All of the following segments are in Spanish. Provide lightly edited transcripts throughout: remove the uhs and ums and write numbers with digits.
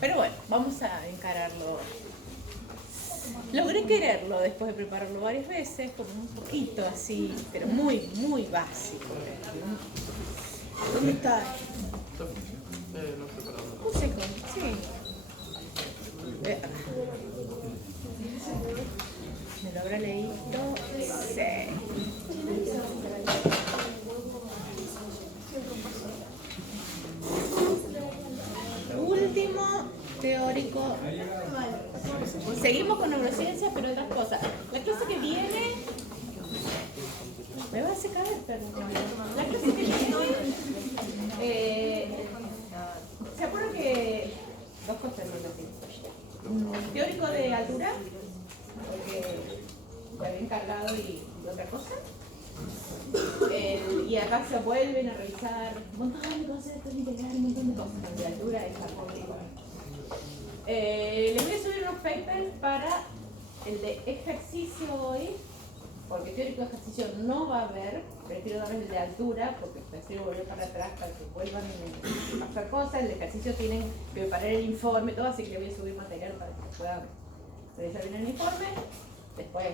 Pero bueno, vamos a encararlo. Logré quererlo después de prepararlo varias veces, como un poquito así, pero muy, muy básico. ¿Dónde está? Un seco, sí. ¿Me lo habrá leído? Sí. Último teórico. Seguimos con neurociencias, pero otras cosas. La clase que viene. Me va a hacer caer, perdón. La clase que viene. ¿Se acuerdan que. Dos cosas no lo digo. Teórico de altura, porque me había encargado y otra cosa. Y acá se vuelven a revisar un montón de conceptos integrales, un montón de cosas de altura, es armónico. Les voy a subir unos papers para el de ejercicio hoy, porque teórico de ejercicio no va a haber, prefiero darles el de altura, porque prefiero volver para atrás para que vuelvan a pasar cosas. El de ejercicio tienen que preparar el informe, todo, así que les voy a subir material para que puedan revisar bien el informe. Después,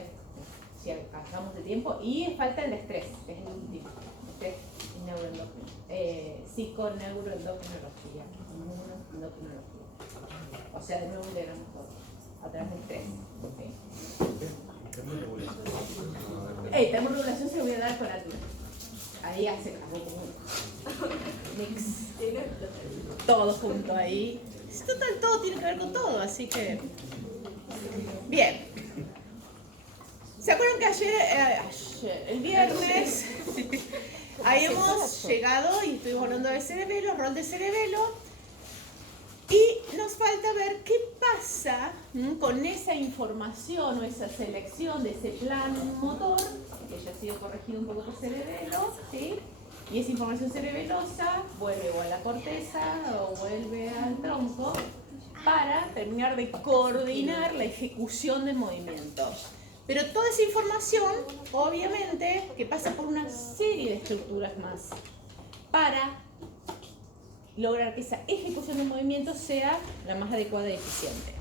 si alcanzamos de tiempo, y falta el de estrés, que es el último, estrés y neuroendocrinología, psiconeuroendocrinología, inmunoendocrinología. O sea, de nuevo integramos todo, a través del estrés. Termorregulación se lo voy a dar con altura. Ahí hace como un mix. Todo junto ahí. Total, todo tiene que ver con todo, así que... Bien. ¿Se acuerdan que ayer, el viernes, habíamos llegado y estuvimos hablando del cerebelo, rol del cerebelo? Y nos falta ver qué pasa con esa información o esa selección de ese plan motor, que ya ha sido corregido un poco por cerebelo, ¿sí? Y esa información cerebelosa vuelve o a la corteza o vuelve al tronco para terminar de coordinar la ejecución del movimiento. Pero toda esa información, obviamente, que pasa por una serie de estructuras más para lograr que esa ejecución del movimiento sea la más adecuada y eficiente.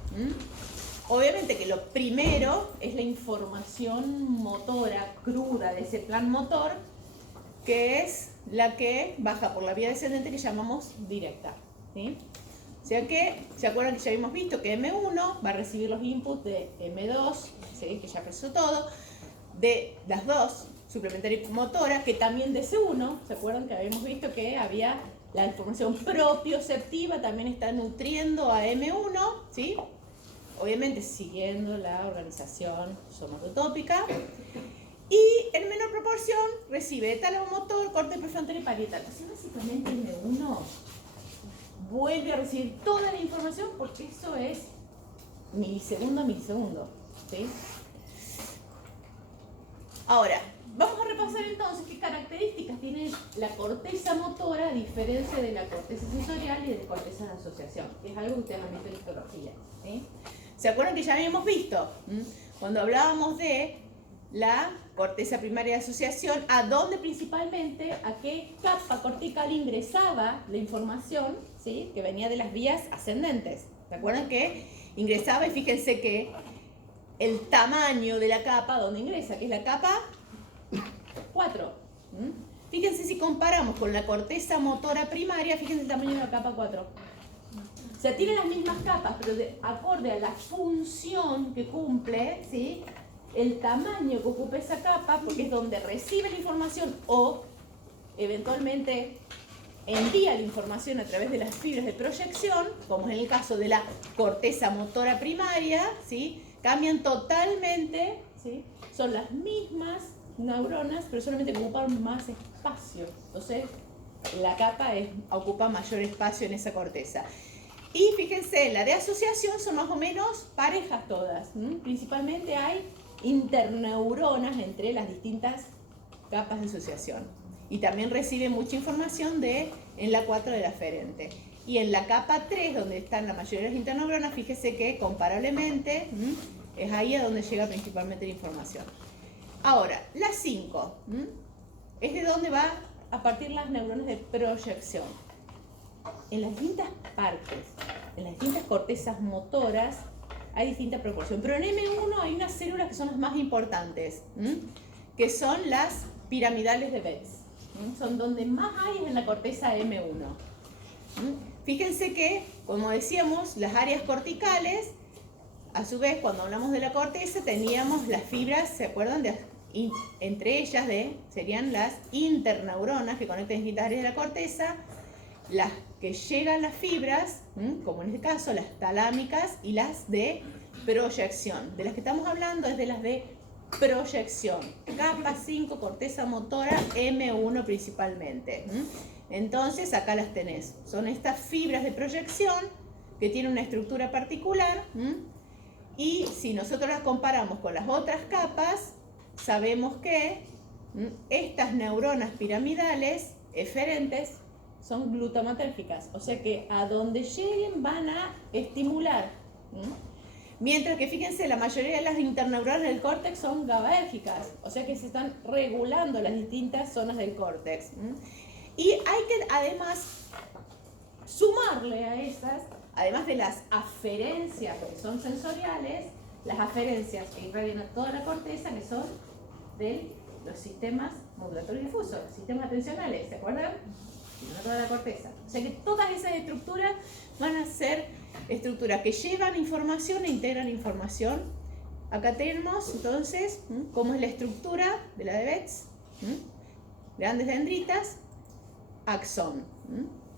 Obviamente que lo primero es la información motora cruda de ese plan motor, que es la que baja por la vía descendente, que llamamos directa, ¿sí? O sea que, ¿se acuerdan que ya habíamos visto que M1 va a recibir los inputs de M2, ¿sí? Que ya pasó todo, de las dos suplementaria y motora, que también de C1, ¿se acuerdan que habíamos visto que había la información propioceptiva, también está nutriendo a M1, ¿sí? Obviamente siguiendo la organización somatotópica. Y en menor proporción recibe tálamo motor, córtex prefrontal y parietal. O sea, básicamente M1 vuelve a recibir toda la información porque eso es milisegundo a milisegundo, ¿sí? Ahora, vamos a repasar entonces qué características tiene la corteza motora a diferencia de la corteza sensorial y de la corteza de asociación, que es algo que ustedes han visto en histología, ¿sí? ¿Se acuerdan que ya habíamos visto? Cuando hablábamos de la corteza primaria de asociación, a dónde principalmente, a qué capa cortical ingresaba la información, ¿sí? Que venía de las vías ascendentes. ¿Se acuerdan que ingresaba? Y fíjense que el tamaño de la capa donde ingresa, que es la capa 4. Fíjense si comparamos con la corteza motora primaria, fíjense el tamaño de la capa 4. O sea, tiene las mismas capas, pero de acorde a la función que cumple, ¿sí? El tamaño que ocupa esa capa, porque es donde recibe la información o eventualmente envía la información a través de las fibras de proyección, como es en el caso de la corteza motora primaria, ¿sí? Cambian totalmente, ¿sí? Son las mismas neuronas, pero solamente ocupan más espacio. Entonces, la capa ocupa mayor espacio en esa corteza. Y fíjense, la de asociación son más o menos parejas todas. Principalmente hay interneuronas entre las distintas capas de asociación. Y también recibe mucha información en la 4 de la aferente. Y en la capa 3, donde están la mayoría de las interneuronas, fíjese que comparablemente es ahí a donde llega principalmente la información. Ahora, la 5 es de donde va a partir las neuronas de proyección. En las distintas partes en las distintas cortezas motoras hay distinta proporción. Pero en M1 hay unas células que son las más importantes, que son las piramidales de Betz. Son donde más hay en la corteza M1. Fíjense que, como decíamos, las áreas corticales, a su vez, cuando hablamos de la corteza, teníamos las fibras, ¿se acuerdan? Entre ellas serían las interneuronas que conectan distintas áreas de la corteza, las que llegan las fibras, como en este caso las talámicas, y las de proyección. De las que estamos hablando es de las de proyección. Capa 5, corteza motora, M1 principalmente. Entonces acá las tenés. Son estas fibras de proyección que tienen una estructura particular, y si nosotros las comparamos con las otras capas, sabemos que estas neuronas piramidales eferentes son glutamatérgicas, o sea que a donde lleguen van a estimular. Mientras que, fíjense, la mayoría de las interneuronas del córtex son GABAérgicas, o sea que se están regulando las distintas zonas del córtex. Y hay que además sumarle a esas, además de las aferencias que son sensoriales, las aferencias que irradian a toda la corteza, que son de los sistemas modulatorios difusos, sistemas atencionales, ¿se acuerdan? No toda la corteza. O sea que todas esas estructuras van a ser estructuras que llevan información e integran información. Acá tenemos entonces cómo es la estructura de la de Betz. Grandes dendritas, axón.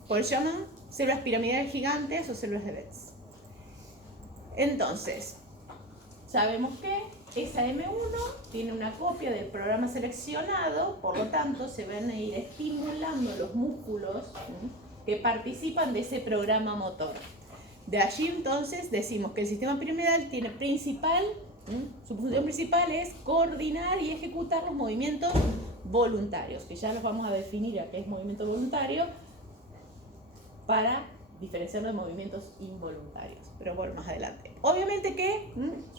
Por eso llaman células piramidales gigantes o células de Betz. Entonces, sabemos que esa M1 tiene una copia del programa seleccionado, por lo tanto se van a ir estimulando los músculos que participan de ese programa motor. De allí entonces decimos que el sistema piramidal tiene su función principal es coordinar y ejecutar los movimientos voluntarios, que ya los vamos a definir a qué es movimiento voluntario para diferenciarlo de movimientos involuntarios, pero bueno, más adelante. Obviamente que,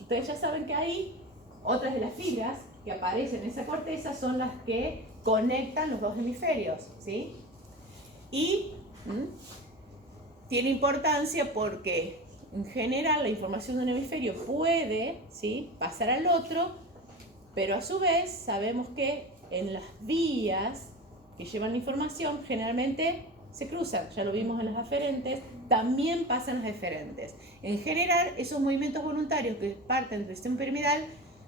ustedes ya saben que hay otras de las fibras que aparecen en esa corteza son las que conectan los dos hemisferios, ¿sí? Y tiene importancia porque en general la información de un hemisferio puede, ¿sí?, pasar al otro, pero a su vez sabemos que en las vías que llevan la información generalmente se cruzan, ya lo vimos en las aferentes, también pasan las eferentes. En general, esos movimientos voluntarios que parten del sistema piramidal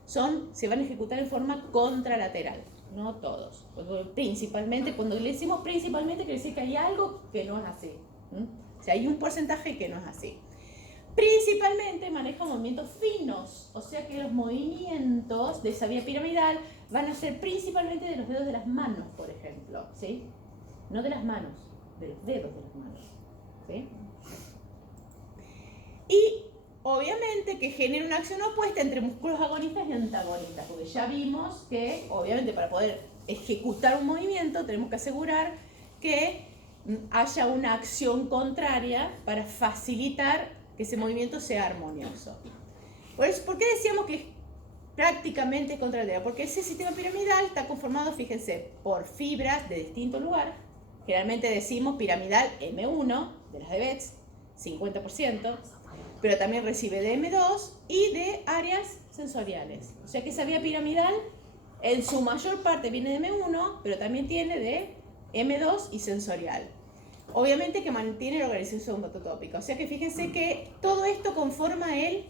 se van a ejecutar en forma contralateral, no todos. Principalmente, cuando le decimos principalmente, quiere decir que hay algo que no es así. O sea, hay un porcentaje que no es así. Principalmente maneja movimientos finos, o sea que los movimientos de esa vía piramidal van a ser principalmente de los dedos de las manos, por ejemplo, ¿sí? No de las manos, de los dedos de las manos, ¿sí? Y obviamente que genera una acción opuesta entre músculos agonistas y antagonistas, porque ya vimos que obviamente para poder ejecutar un movimiento tenemos que asegurar que haya una acción contraria para facilitar que ese movimiento sea armonioso. ¿Por qué decíamos que es prácticamente contralateral? Porque ese sistema piramidal está conformado, fíjense, por fibras de distinto lugar. Generalmente decimos piramidal M1, de las de Betz, 50%, pero también recibe de M2 y de áreas sensoriales. O sea que esa vía piramidal en su mayor parte viene de M1, pero también tiene de M2 y sensorial. Obviamente que mantiene la organización autotópica. O sea que fíjense que todo esto conforma el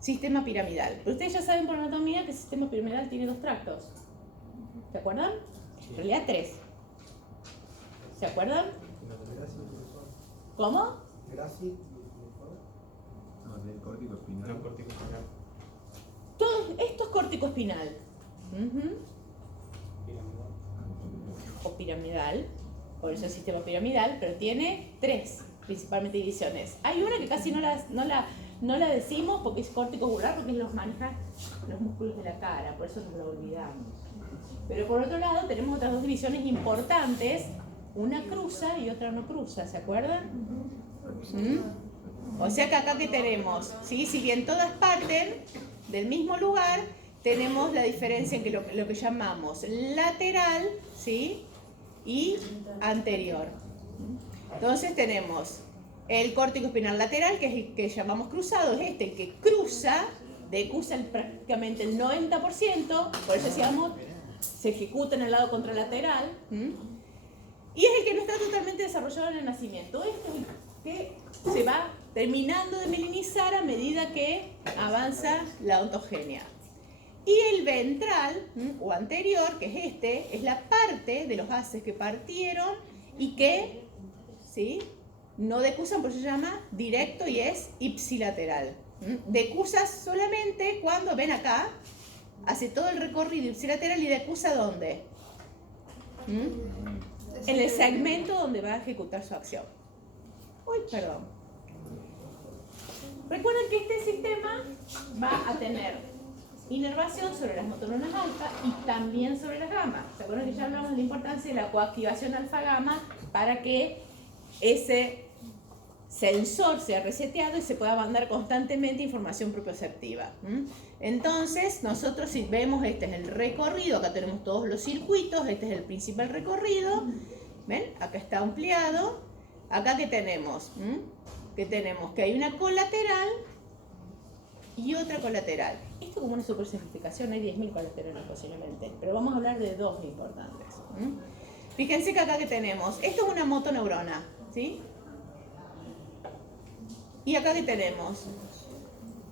sistema piramidal. Pero ustedes ya saben por anatomía que el sistema piramidal tiene dos tractos. ¿Se acuerdan? En realidad 3. ¿Se acuerdan? ¿Cómo? Gracias. del córtico espinal. No, córtico espinal. Todo esto es córtico espinal. O piramidal, por eso el sistema piramidal, pero tiene 3 principalmente divisiones. Hay una que casi no la decimos porque es córtico ocular, porque los maneja los músculos de la cara, por eso nos lo olvidamos. Pero por otro lado tenemos otras 2 divisiones importantes, una cruza y otra no cruza, ¿se acuerdan? O sea que acá que tenemos, ¿sí? Si bien todas parten del mismo lugar, tenemos la diferencia en que lo que llamamos lateral, ¿sí?, y anterior. Entonces tenemos El córtico espinal lateral, que es el que llamamos cruzado, es este, el que cruza, decusa prácticamente el 90%, por eso decíamos, se ejecuta en el lado contralateral, y es el que no está totalmente desarrollado en el nacimiento. Este es el que se va terminando de melinizar a medida que avanza la ontogenia. Y el ventral, o anterior, que es este, es la parte de los haces que partieron y que, ¿sí?, no decusan, por eso se llama directo y es ipsilateral. Decusa solamente cuando, ven acá, hace todo el recorrido ipsilateral y decusa ¿dónde? En el segmento donde va a ejecutar su acción. Uy, perdón. Recuerden que este sistema va a tener inervación sobre las motoneuronas alfa y también sobre las gamma. ¿Se acuerdan que ya hablamos de la importancia de la coactivación alfa-gamma para que ese sensor sea reseteado y se pueda mandar constantemente información propioceptiva? Entonces, nosotros si vemos, este es el recorrido, acá tenemos todos los circuitos, este es el principal recorrido, ¿ven? Acá está ampliado, acá ¿qué tenemos? Que tenemos que hay una colateral y otra colateral. Esto como una super simplificación, hay 10.000 colaterales posiblemente, pero vamos a hablar de dos importantes. Fíjense que acá que tenemos, esto es una motoneurona, ¿sí? Y acá que tenemos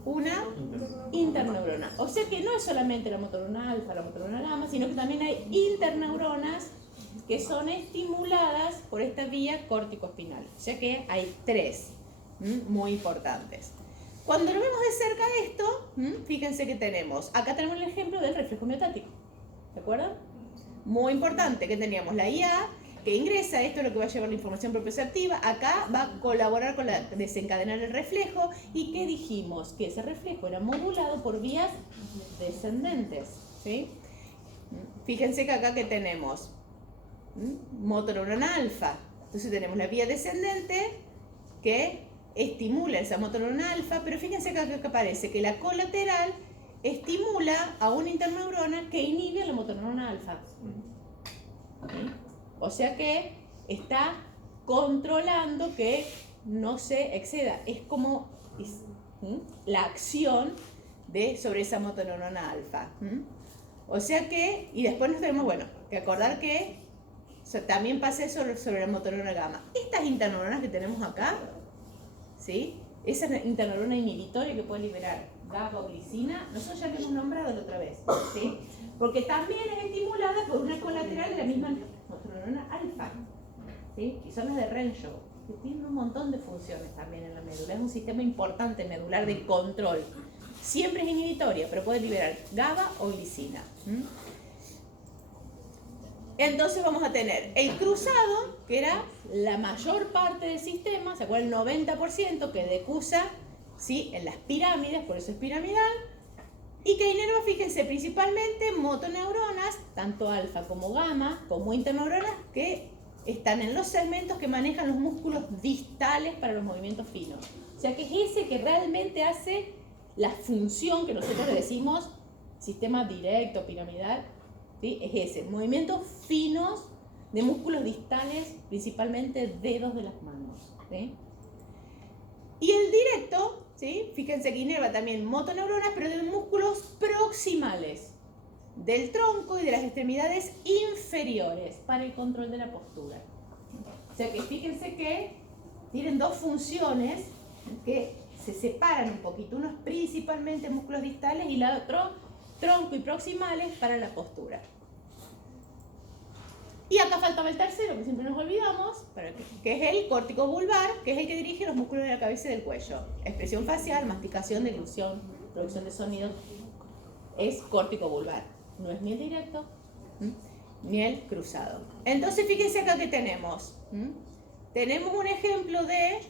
una interneurona. O sea que no es solamente la motoneurona alfa, la motoneurona gamma, sino que también hay interneuronas que son estimuladas por esta vía córtico-espinal. O sea que hay tres muy importantes. Cuando lo vemos de cerca esto, fíjense que tenemos, acá tenemos el ejemplo del reflejo miotático. ¿De acuerdo? Muy importante que teníamos la IA, que ingresa, esto es lo que va a llevar la información propioceptiva, acá va a colaborar con desencadenar el reflejo, y ¿qué dijimos? Que ese reflejo era modulado por vías descendentes, ¿sí? Fíjense que acá que tenemos motoneurona alfa, entonces tenemos la vía descendente que estimula esa motoneurona alfa, pero fíjense que acá aparece que la colateral estimula a una interneurona que inhibe a la motoneurona alfa. ¿Sí? O sea que está controlando que no se exceda. Es como la acción sobre esa motoneurona alfa. O sea que, y después nos tenemos, bueno, que acordar que también pasa eso sobre la motoneurona gamma. Estas interneuronas que tenemos acá, ¿sí? Esa interneurona inhibitoria que puede liberar GABA o glicina, nosotros ya lo hemos nombrado la otra vez, ¿sí? Porque también es estimulada por una colateral de la misma motoneurona alfa, ¿sí? Y son las de Renshaw, que tienen un montón de funciones también en la médula. Es un sistema importante medular de control. Siempre es inhibitoria, pero puede liberar GABA o glicina. Entonces vamos a tener el cruzado, que era la mayor parte del sistema, ¿se acuerdan? El 90% que decusa, ¿sí?, en las pirámides, por eso es piramidal, y que inerva, fíjense, principalmente motoneuronas, tanto alfa como gamma, como interneuronas, que están en los segmentos que manejan los músculos distales para los movimientos finos. O sea que es ese que realmente hace la función que nosotros le decimos sistema directo, piramidal, ¿sí? Es ese, movimientos finos de músculos distales, principalmente dedos de las manos, ¿sí? Y el directo, ¿sí?, fíjense que inerva también motoneuronas, pero de músculos proximales del tronco y de las extremidades inferiores para el control de la postura. O sea que fíjense que tienen dos funciones que se separan un poquito. Uno es principalmente músculos distales y la otra tronco y proximales para la postura. Y acá faltaba el tercero, que siempre nos olvidamos, que es el córtico vulvar, que es el que dirige los músculos de la cabeza y del cuello. Expresión facial, masticación, deglución, producción de sonido, es córtico vulvar. No es ni el directo, ni el cruzado. Entonces fíjense acá que tenemos. Tenemos un ejemplo de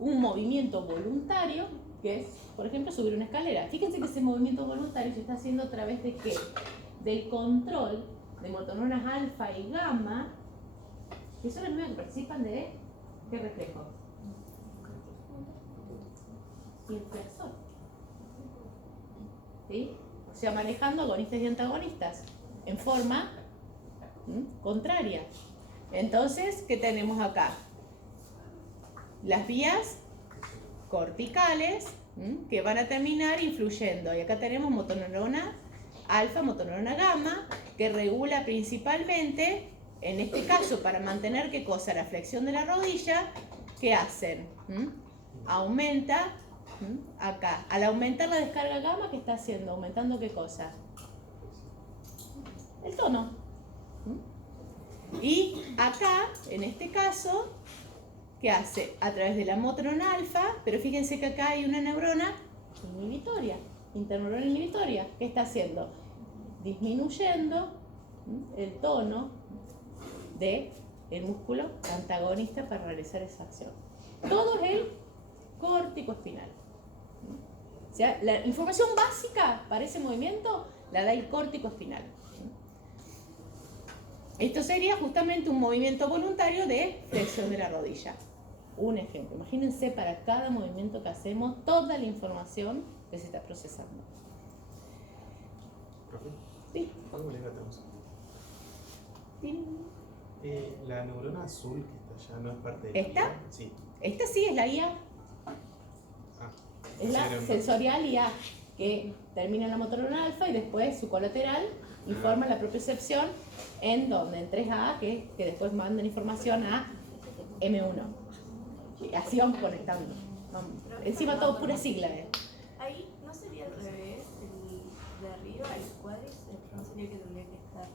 un movimiento voluntario, que es, por ejemplo, subir una escalera. Fíjense que ese movimiento voluntario se está haciendo a través de ¿qué? Del control de motoneuronas alfa y gamma, que son las mismas que participan de ¿qué reflejo? Y el flexor. ¿Sí? O sea, manejando agonistas y antagonistas en forma contraria. Entonces, ¿qué tenemos acá? las vías corticales que van a terminar influyendo. Y acá tenemos motoneurona alfa, motoneurona gamma, que regula principalmente, en este caso, para mantener ¿qué cosa? La flexión de la rodilla. ¿Qué hacen? Aumenta acá. Al aumentar la descarga gamma, ¿qué está haciendo? ¿Aumentando qué cosa? El tono. Y acá, en este caso, ¿qué hace? A través de la motoneurona alfa, pero fíjense que acá hay una neurona inhibitoria, interneurona inhibitoria. ¿Qué está haciendo? Disminuyendo el tono del músculo antagonista para realizar esa acción. Todo es el córtico espinal. O sea, la información básica para ese movimiento la da el córtico espinal. Esto sería justamente un movimiento voluntario de flexión de la rodilla. Un ejemplo. Imagínense para cada movimiento que hacemos toda la información que se está procesando. ¿Profe? Sí. ¿Cuándo le tenemos? Sí. La neurona azul que está allá no es parte de la ¿Esta? IA? Sí. Esta sí es la IA. Ah, Es la sí, sensorial IA, que termina en la motoneurona alfa y después su colateral informa la propiocepción en donde, en 3A, que después mandan información a M1. Y así vamos conectando. Encima todo pura sigla. Ahí no sería al revés, el de arriba, el cuádriceps, no sería que tendría que estar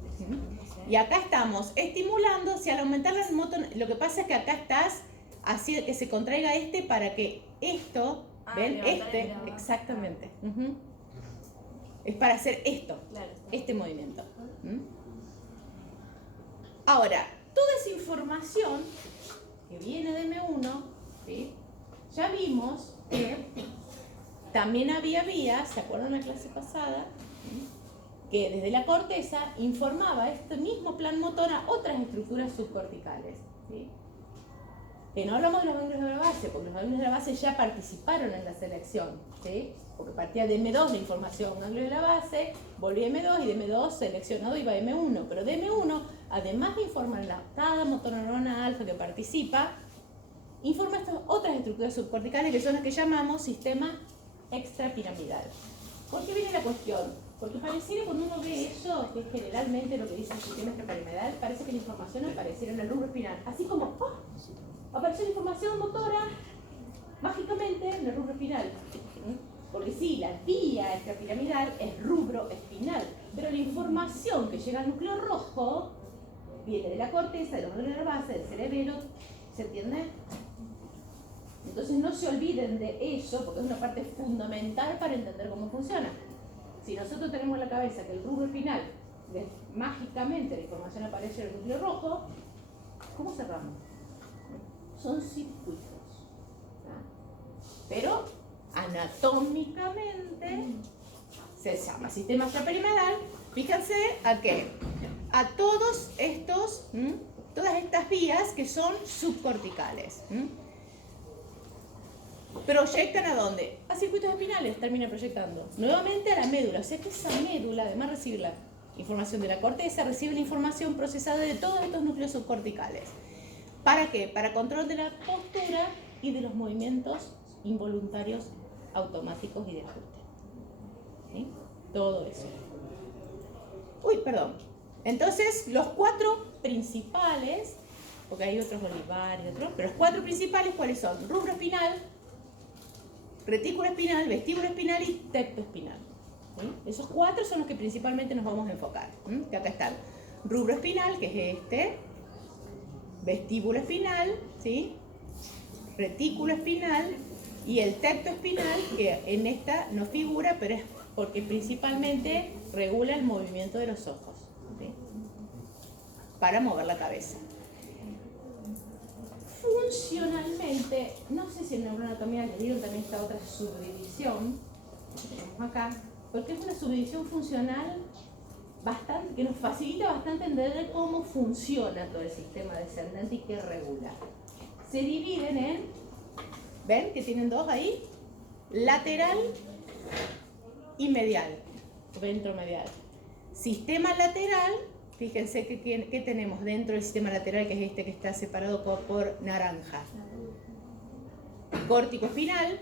flexionándose. Y acá estamos estimulando, si al aumentar la lo que pasa es que acá estás haciendo que se contraiga para que esto, ¿ven? Exactamente. Es para hacer esto, Claro, este movimiento. Ahora, toda esa información que viene de M1, ¿sí? Ya vimos que también había vías, ¿se acuerdan de la clase pasada? Que desde la corteza informaba este mismo plan motor a otras estructuras subcorticales, ¿sí? Que no hablamos de los ganglios de la base, porque los ganglios de la base ya participaron en la selección, ¿sí? Porque partía de M2 la información, ganglio de la base, volvía a M2 y de M2 seleccionado iba a M1, pero de M1, además de informar cada motoneurona alfa que participa, informa estas otras estructuras subcorticales que son las que llamamos sistema extrapiramidal. ¿Por qué viene la cuestión? Porque pareciera cuando uno ve eso, que es generalmente lo que dice el sistema extrapiramidal, parece que la información apareciera en el rubro espinal, así como apareció la información motora mágicamente en el rubro espinal. Porque sí, la vía extrapiramidal es rubro espinal, pero la información que llega al núcleo rojo viene de la corteza, de los ganglios de la base, del cerebelo, ¿se entiende? Entonces no se olviden de eso, porque es una parte fundamental para entender cómo funciona. Si nosotros tenemos en la cabeza que el rubro espinal, mágicamente la información aparece en el núcleo rojo, ¿cómo cerramos? Son circuitos. Pero anatómicamente se llama sistema extrapiramidal. Fíjense a qué, a todos estos, todas estas vías que son subcorticales. ¿Proyectan a dónde? A circuitos espinales, termina proyectando. Nuevamente a la médula, o sea que esa médula, además de recibir la información de la corteza, recibe la información procesada de todos estos núcleos subcorticales. ¿Para qué? Para control de la postura y de los movimientos involuntarios automáticos y de ajuste. ¿Sí? Todo eso. Uy, perdón. Entonces, los 4 principales, porque hay otros Olivar y otros, pero los 4 principales, ¿cuáles son? Rubro espinal, retículo espinal, vestíbulo espinal y tecto espinal. ¿Sí? Esos 4 son los que principalmente nos vamos a enfocar. Que acá están. Rubro espinal, que es este. Vestíbulo espinal, ¿sí? Retículo espinal y el tecto espinal, que en esta no figura, pero es porque principalmente regula el movimiento de los ojos, ¿sí? Para mover la cabeza. Funcionalmente, no sé si en neuroanatomía les dieron también esta otra subdivisión que tenemos acá, porque es una subdivisión funcional bastante, que nos facilita bastante entender cómo funciona todo el sistema descendente y qué regula. Se dividen en, ¿ven que tienen 2 ahí? Lateral y medial, ventromedial. Sistema lateral, fíjense que tenemos dentro del sistema lateral, que es este que está separado por naranja. córtico espinal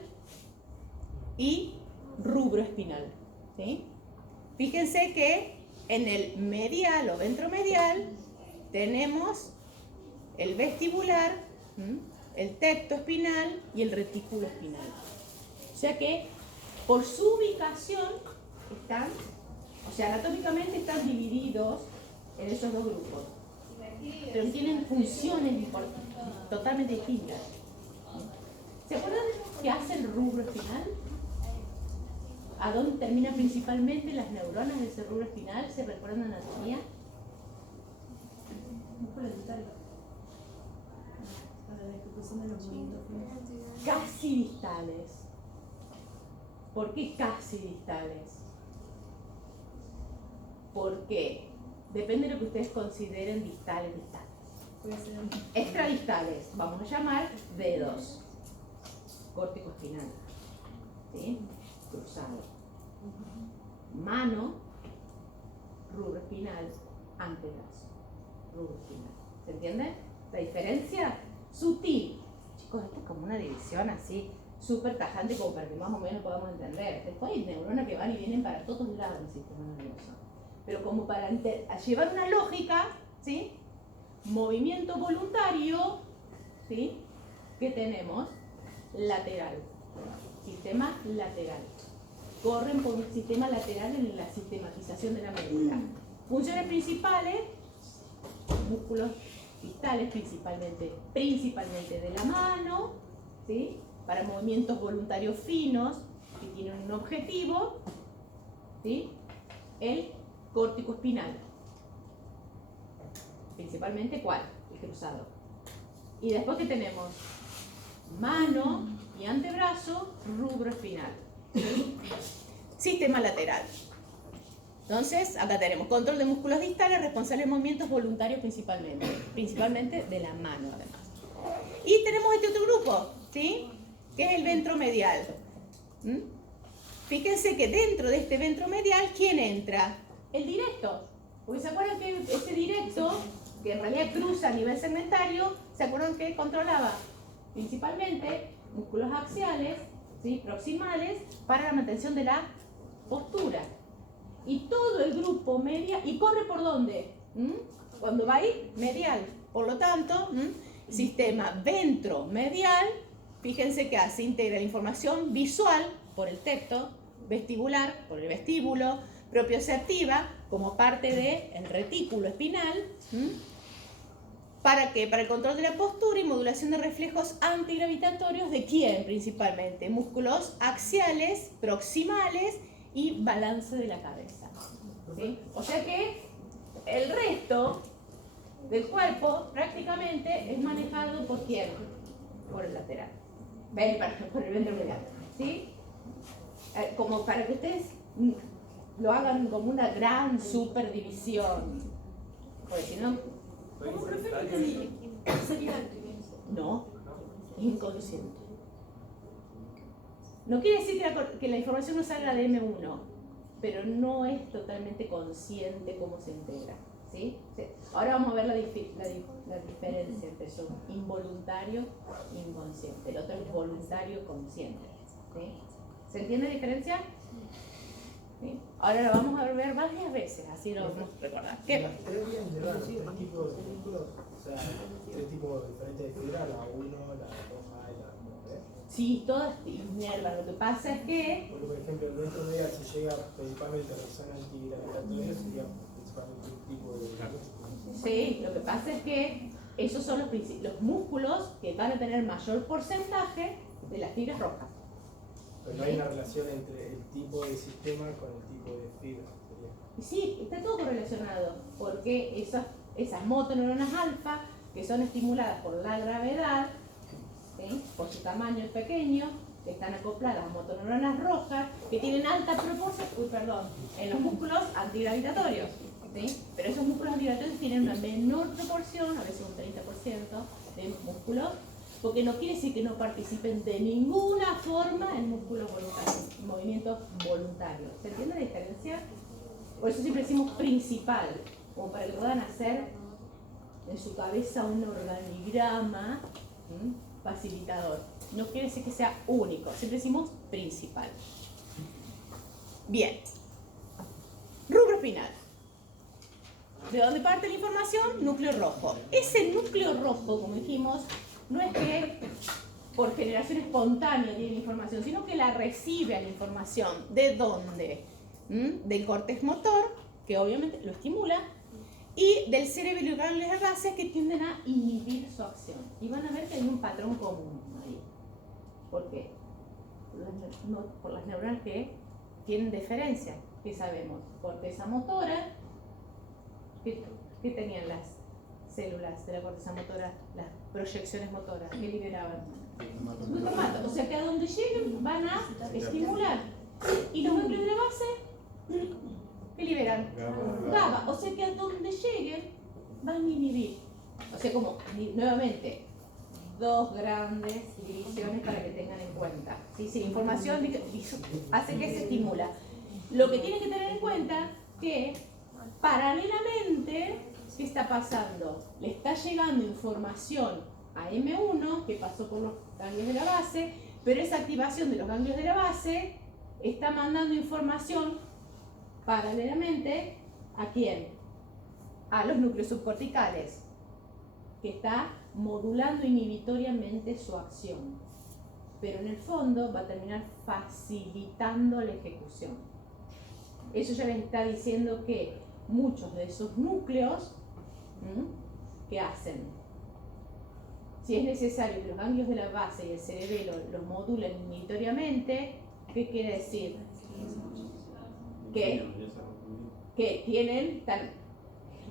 y rubro espinal. ¿Sí? Fíjense que en el medial o ventromedial tenemos el vestibular, el tecto espinal y el retículo espinal. O sea que por su ubicación están, o sea, anatómicamente están divididos en esos dos grupos, pero tienen funciones totalmente distintas. ¿Se acuerdan qué hace el rubro espinal? ¿A dónde terminan principalmente las neuronas de ese rubro espinal? ¿Se recuerdan la anatomía? Músculo dental. Para la ejecución de los movimientos finos. Casi distales. ¿Por qué casi distales? Porque depende de lo que ustedes consideren distales. Puede ser Extradistales, vamos a llamar dedos. Córtico espinal. ¿Sí? Cruzado. Mano, rubro espinal, antebrazo. Rubro espinal. ¿Se entiende? La diferencia sutil. Chicos, esto es como una división así, súper tajante, como para que más o menos podamos entender. Después hay neuronas que van y vienen para todos lados del sistema nervioso. Pero como para llevar una lógica, ¿sí? Movimiento voluntario, ¿sí? ¿Qué tenemos? Lateral. Sistema lateral. Corren por un sistema lateral en la sistematización de la médula. Funciones principales, músculos distales principalmente de la mano, ¿sí? Para movimientos voluntarios finos que tienen un objetivo, ¿sí? El córtico espinal. Principalmente, ¿cuál? El cruzado. Y después, ¿qué tenemos? Mano y antebrazo, rubro espinal. Sistema lateral. Entonces, acá tenemos control de músculos distales, responsables de movimientos voluntarios principalmente de la mano, además. Y tenemos este otro grupo, ¿sí? Que es el ventromedial. Fíjense que dentro de este ventromedial, ¿quién entra? El directo. Porque se acuerdan que ese directo, que en realidad cruza a nivel segmentario, ¿se acuerdan que controlaba? Principalmente músculos axiales, ¿sí? Proximales, para la mantención de la postura. Y todo el grupo medial, ¿y corre por dónde? Cuando va ahí, medial. Por lo tanto, sistema ventromedial, fíjense que se integra la información visual por el tecto, vestibular por el vestíbulo, propioceptiva como parte del retículo espinal. ¿Para qué? Para el control de la postura y modulación de reflejos antigravitatorios. ¿De quién principalmente? Músculos axiales, proximales y balance de la cabeza. ¿Sí? O sea que el resto del cuerpo prácticamente es manejado por quién? Por el lateral. Por el ventromedial. ¿Sí? Como para que ustedes lo hagan como una gran superdivisión. Porque si no... ¿Cómo sería No, es inconsciente. No quiere decir que la información no salga de M1, pero no es totalmente consciente cómo se integra. ¿Sí? Ahora vamos a ver la diferencia entre eso, involuntario e inconsciente. El otro es voluntario consciente. ¿Sí? ¿Se entiende la diferencia? ¿Sí? Ahora lo vamos a ver varias veces, así lo vamos a recordar. ¿Qué? Las tres bien llevan tres tipos de músculos, o sea, tres tipos diferentes de fibra, la 1, la roja y la 9. Sí, todas inervan. Lo que pasa es que... Porque, por ejemplo, el nuestro media, si llega principalmente a la zona antigravitatoria, sería principalmente un tipo de... Sí, lo que pasa es que esos son los músculos que van a tener mayor porcentaje de las fibras rojas. Pero no hay una relación entre el tipo de sistema con el tipo de fibra. Y sí, está todo correlacionado, porque esas motoneuronas alfa, que son estimuladas por la gravedad, ¿sí? Por su tamaño pequeño, que están acopladas a motoneuronas rojas, que tienen alta proporción, en los músculos antigravitatorios. ¿Sí? Pero esos músculos antigravitatorios tienen una menor proporción, a veces un 30% de músculos, porque no quiere decir que no participen de ninguna forma en músculos voluntarios, en movimientos voluntarios. ¿Se entiende la diferencia? Por eso siempre decimos principal, como para que puedan hacer en su cabeza un organigrama facilitador. No quiere decir que sea único, siempre decimos principal. Bien. Rubro espinal. ¿De dónde parte la información? Núcleo rojo. Ese núcleo rojo, como dijimos, no es que por generación espontánea tiene la información, sino que la recibe a la información. ¿De dónde? Del córtex motor, que obviamente lo estimula, y del cerebro y los ganglios de base, que tienden a inhibir su acción. Y van a ver que hay un patrón común ahí. ¿Por qué? Por las neuronas que tienen deferencia, que sabemos. Corteza motora, ¿qué tenían las células de la corteza motora? Las proyecciones motoras, ¿qué liberaban? Glutamato. O sea que a donde lleguen van a estimular. Y los ganglios de la base, ¿qué liberan? GABA. O sea que a donde lleguen van a inhibir. O sea, como nuevamente, dos grandes divisiones para que tengan en cuenta. ¿Sí? Si la información hace que se estimula. Lo que tienen que tener en cuenta que paralelamente, ¿qué está pasando? Le está llegando información a M1 que pasó por los ganglios de la base, pero esa activación de los ganglios de la base está mandando información paralelamente ¿a quién? A los núcleos subcorticales, que está modulando inhibitoriamente su acción, pero en el fondo va a terminar facilitando la ejecución. Eso ya les está diciendo que muchos de esos núcleos, ¿qué hacen? Si es necesario que los ganglios de la base y el cerebelo los modulen inhibitoriamente, ¿qué quiere decir? Que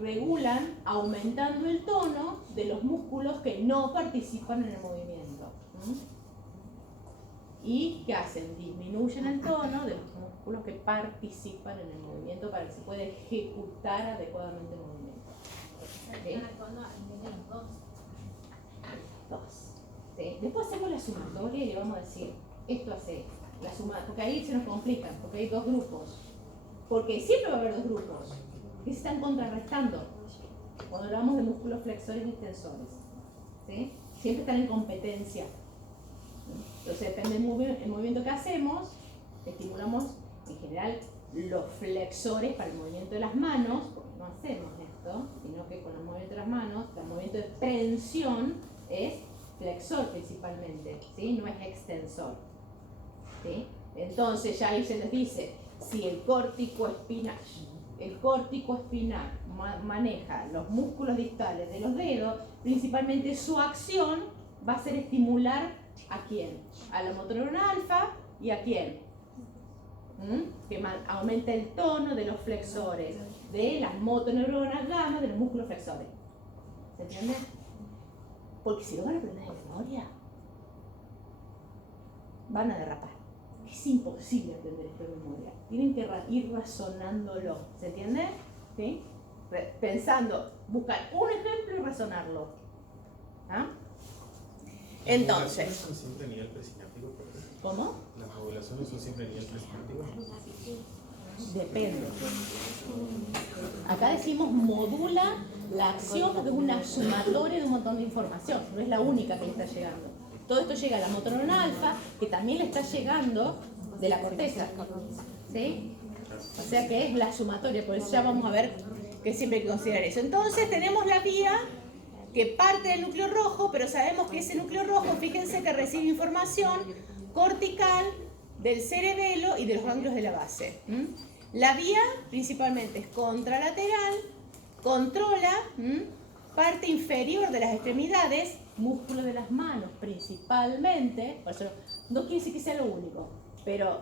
regulan aumentando el tono de los músculos que no participan en el movimiento. ¿Y qué hacen? Disminuyen el tono de los músculos que participan en el movimiento para que se pueda ejecutar adecuadamente el movimiento. Dos. ¿Sí? Después hacemos la sumatoria y le vamos a decir, esto hace la suma, porque ahí se nos complica, porque hay dos grupos. Porque siempre va a haber dos grupos que se están contrarrestando cuando hablamos de músculos flexores y extensores. ¿Sí? Siempre están en competencia. Entonces depende del movimiento que hacemos, estimulamos en general los flexores para el movimiento de las manos, porque no hacemos esto, sino que con el movimiento de las manos, el movimiento de extensión es flexor principalmente, ¿sí? No es extensor. ¿Sí? Entonces ya ahí se les dice, si el córtico espinal maneja los músculos distales de los dedos, principalmente su acción va a ser estimular ¿a quién? A la motoneurona alfa y ¿a quién? Que aumenta el tono de los flexores, de las motoneuronas gamma, de los músculos flexores. ¿Se entiende? Porque si lo van a aprender de memoria, van a derrapar. Es imposible aprender esto de memoria. Tienen que ir razonándolo. ¿Se entiende? ¿Sí? Pensando, buscar un ejemplo y razonarlo. ¿Ah? Entonces. ¿Las modulaciones son siempre a nivel presináptico? ¿Cómo? ¿Las modulaciones son siempre a nivel presináptico? Depende. Acá decimos modula la acción porque es una sumatoria de un montón de información. No es la única que le está llegando. Todo esto llega a la motoneurona alfa, que también le está llegando de la corteza. ¿Sí? O sea que es la sumatoria, por eso ya vamos a ver que siempre hay que considerar eso. Entonces tenemos la vía que parte del núcleo rojo, pero sabemos que ese núcleo rojo, fíjense que recibe información cortical del cerebelo y de los ganglios de la base. La vía principalmente es contralateral, controla parte inferior de las extremidades, músculos de las manos principalmente, por eso no quiere decir que sea lo único, pero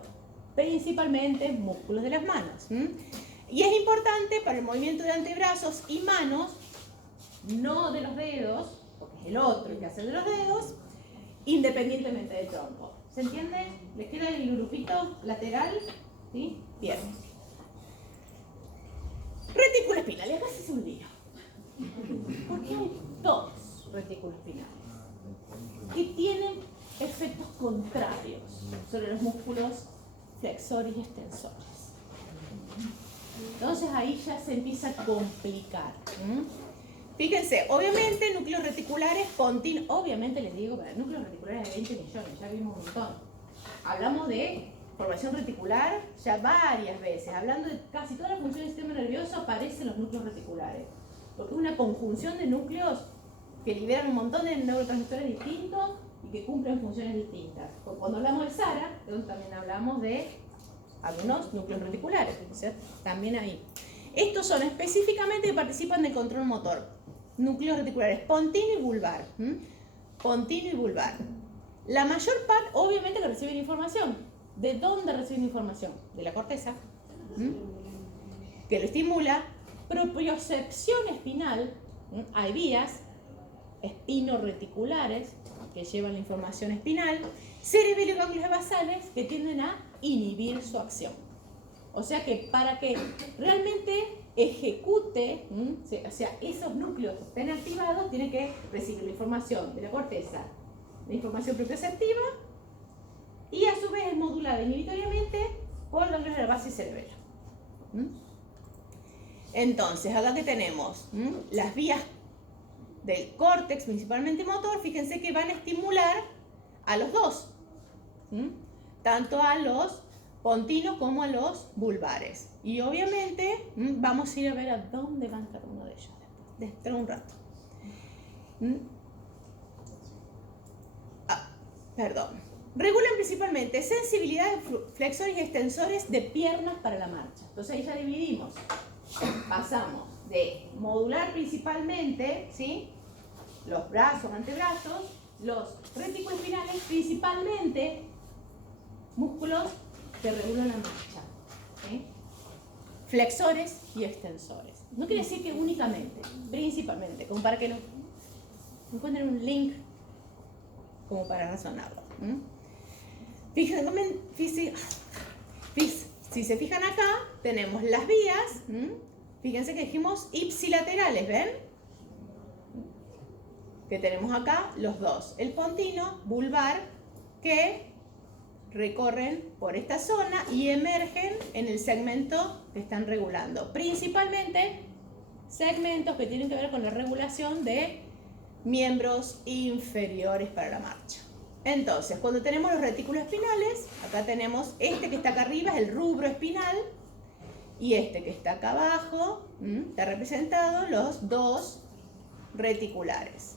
principalmente músculos de las manos. Y es importante para el movimiento de antebrazos y manos, no de los dedos, porque es el otro que hace el de los dedos, independientemente del tronco. ¿Se entiende? ¿Les queda el grupito lateral? ¿Sí? Bien. Retículo espinal. Y acá se hace un lío. Porque hay dos retículos espinales que tienen efectos contrarios sobre los músculos flexores y extensores. Entonces ahí ya se empieza a complicar. Fíjense, obviamente núcleos reticulares continuos, obviamente les digo, para núcleos reticulares de 20 millones, ya vimos un montón. Hablamos de formación reticular ya varias veces, hablando de casi todas las funciones del sistema nervioso aparecen los núcleos reticulares, porque es una conjunción de núcleos que liberan un montón de neurotransmisores distintos y que cumplen funciones distintas. Cuando hablamos del SARA, también hablamos de algunos núcleos reticulares, o sea, también ahí. Estos son específicamente que participan del control motor. Núcleos reticulares pontino y bulbar. Pontino y bulbar. La mayor parte, obviamente, que reciben información. ¿De dónde reciben información? De la corteza, que lo estimula. Propiocepción espinal. Hay vías espinoreticulares que llevan la información espinal. Cerebelo y ganglios basales que tienden a inhibir su acción. O sea que para que realmente ejecute, o sea, esos núcleos que estén activados, tiene que recibir la información de la corteza, la información propioceptiva, y a su vez es modulada inhibitoriamente por ganglios de la base y cerebelo. Entonces, acá que tenemos las vías del córtex, principalmente motor, fíjense que van a estimular a los dos, tanto a los pontinos como a los bulbares. Y obviamente vamos a ir a ver a dónde van cada uno de ellos después de un rato. Perdón. Regulan principalmente sensibilidad de flexores y extensores de piernas para la marcha. Entonces ahí ya dividimos. Pasamos de modular principalmente, ¿sí?, los brazos, antebrazos, los reticuloespinales, principalmente músculos que regulan la marcha, ¿sí?, flexores y extensores. No quiere decir que únicamente, principalmente, como para que lo encuentren un link como para razonarlo. Fíjense, si se fijan acá, tenemos las vías, fíjense que dijimos ipsilaterales, ¿ven? Que tenemos acá los dos, el pontino, bulbar, que recorren por esta zona y emergen en el segmento que están regulando. Principalmente segmentos que tienen que ver con la regulación de miembros inferiores para la marcha. Entonces, cuando tenemos los retículos espinales, acá tenemos este que está acá arriba, es el rubro espinal, y este que está acá abajo, está representado los dos reticulares.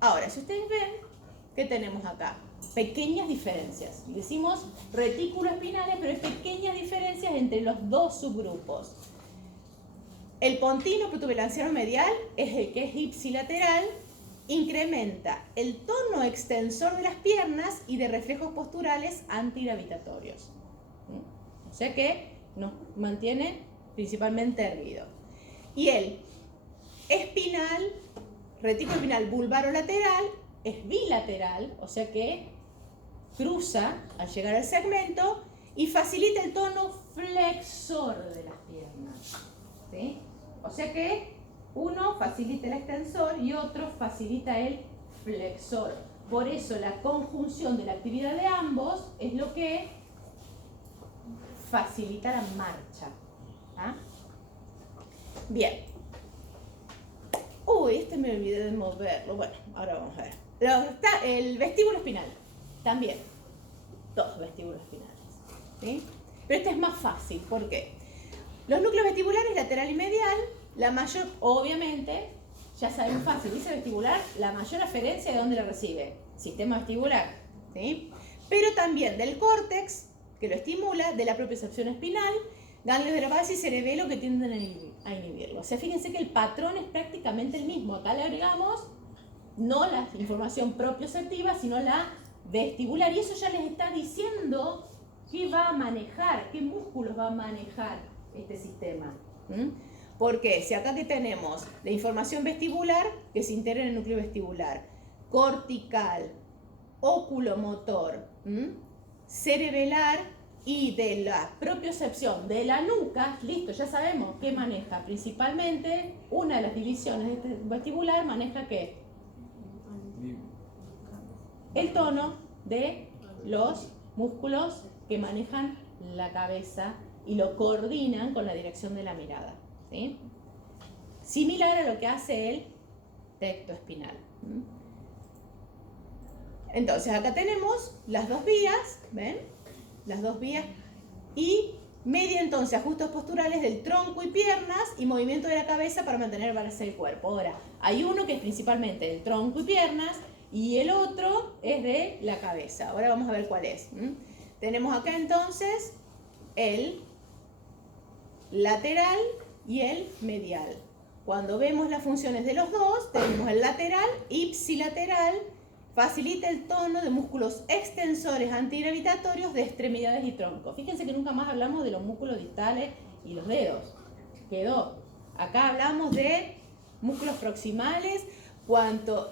Ahora, si ustedes ven, ¿qué tenemos acá? Pequeñas diferencias. Decimos retículos espinales, pero hay pequeñas diferencias entre los dos subgrupos. El pontino protuberanciano medial es el que es ipsilateral, incrementa el tono extensor de las piernas y de reflejos posturales antigravitatorios. O sea que nos mantiene principalmente erguido. Y el espinal, retículo espinal bulbarolateral, es bilateral, o sea que cruza al llegar al segmento y facilita el tono flexor de las piernas, ¿sí? O sea que uno facilita el extensor y otro facilita el flexor. Por eso la conjunción de la actividad de ambos es lo que facilita la marcha. ¿Ah? Bien. Uy, este me olvidé de moverlo. Bueno, ahora vamos a ver. El vestíbulo espinal. También. Dos vestíbulos espinales. ¿Sí? Pero este es más fácil. ¿Por qué? Los núcleos vestibulares, lateral y medial, la mayor, obviamente, ya sabemos fácil, dice vestibular, la mayor aferencia de dónde lo recibe. Sistema vestibular. ¿Sí? Pero también del córtex, que lo estimula, de la propiocepción espinal, ganglios de la base y cerebelo que tienden a inhibirlo. O sea, fíjense que el patrón es prácticamente el mismo. Acá le agregamos no la información propioceptiva, sino la vestibular. Y eso ya les está diciendo qué va a manejar, qué músculos va a manejar este sistema. Porque si acá que tenemos la información vestibular, que se integra en el núcleo vestibular, cortical, oculomotor, cerebelar y de la propiocepción de la nuca, listo, ya sabemos qué maneja. Principalmente, una de las divisiones de este vestibular maneja ¿qué? El tono de los músculos que manejan la cabeza y lo coordinan con la dirección de la mirada, ¿sí? Similar a lo que hace el tectoespinal. Entonces acá tenemos las dos vías, ¿ven? Las dos vías y media entonces ajustes posturales del tronco y piernas y movimiento de la cabeza para mantener el balance del cuerpo. Ahora, hay uno que es principalmente del tronco y piernas y el otro es de la cabeza. Ahora vamos a ver cuál es. Tenemos acá entonces el lateral y el medial. Cuando vemos las funciones de los dos, tenemos el lateral, ipsilateral, facilita el tono de músculos extensores antigravitatorios de extremidades y tronco. Fíjense que nunca más hablamos de los músculos distales y los dedos. Quedó. Acá hablamos de músculos proximales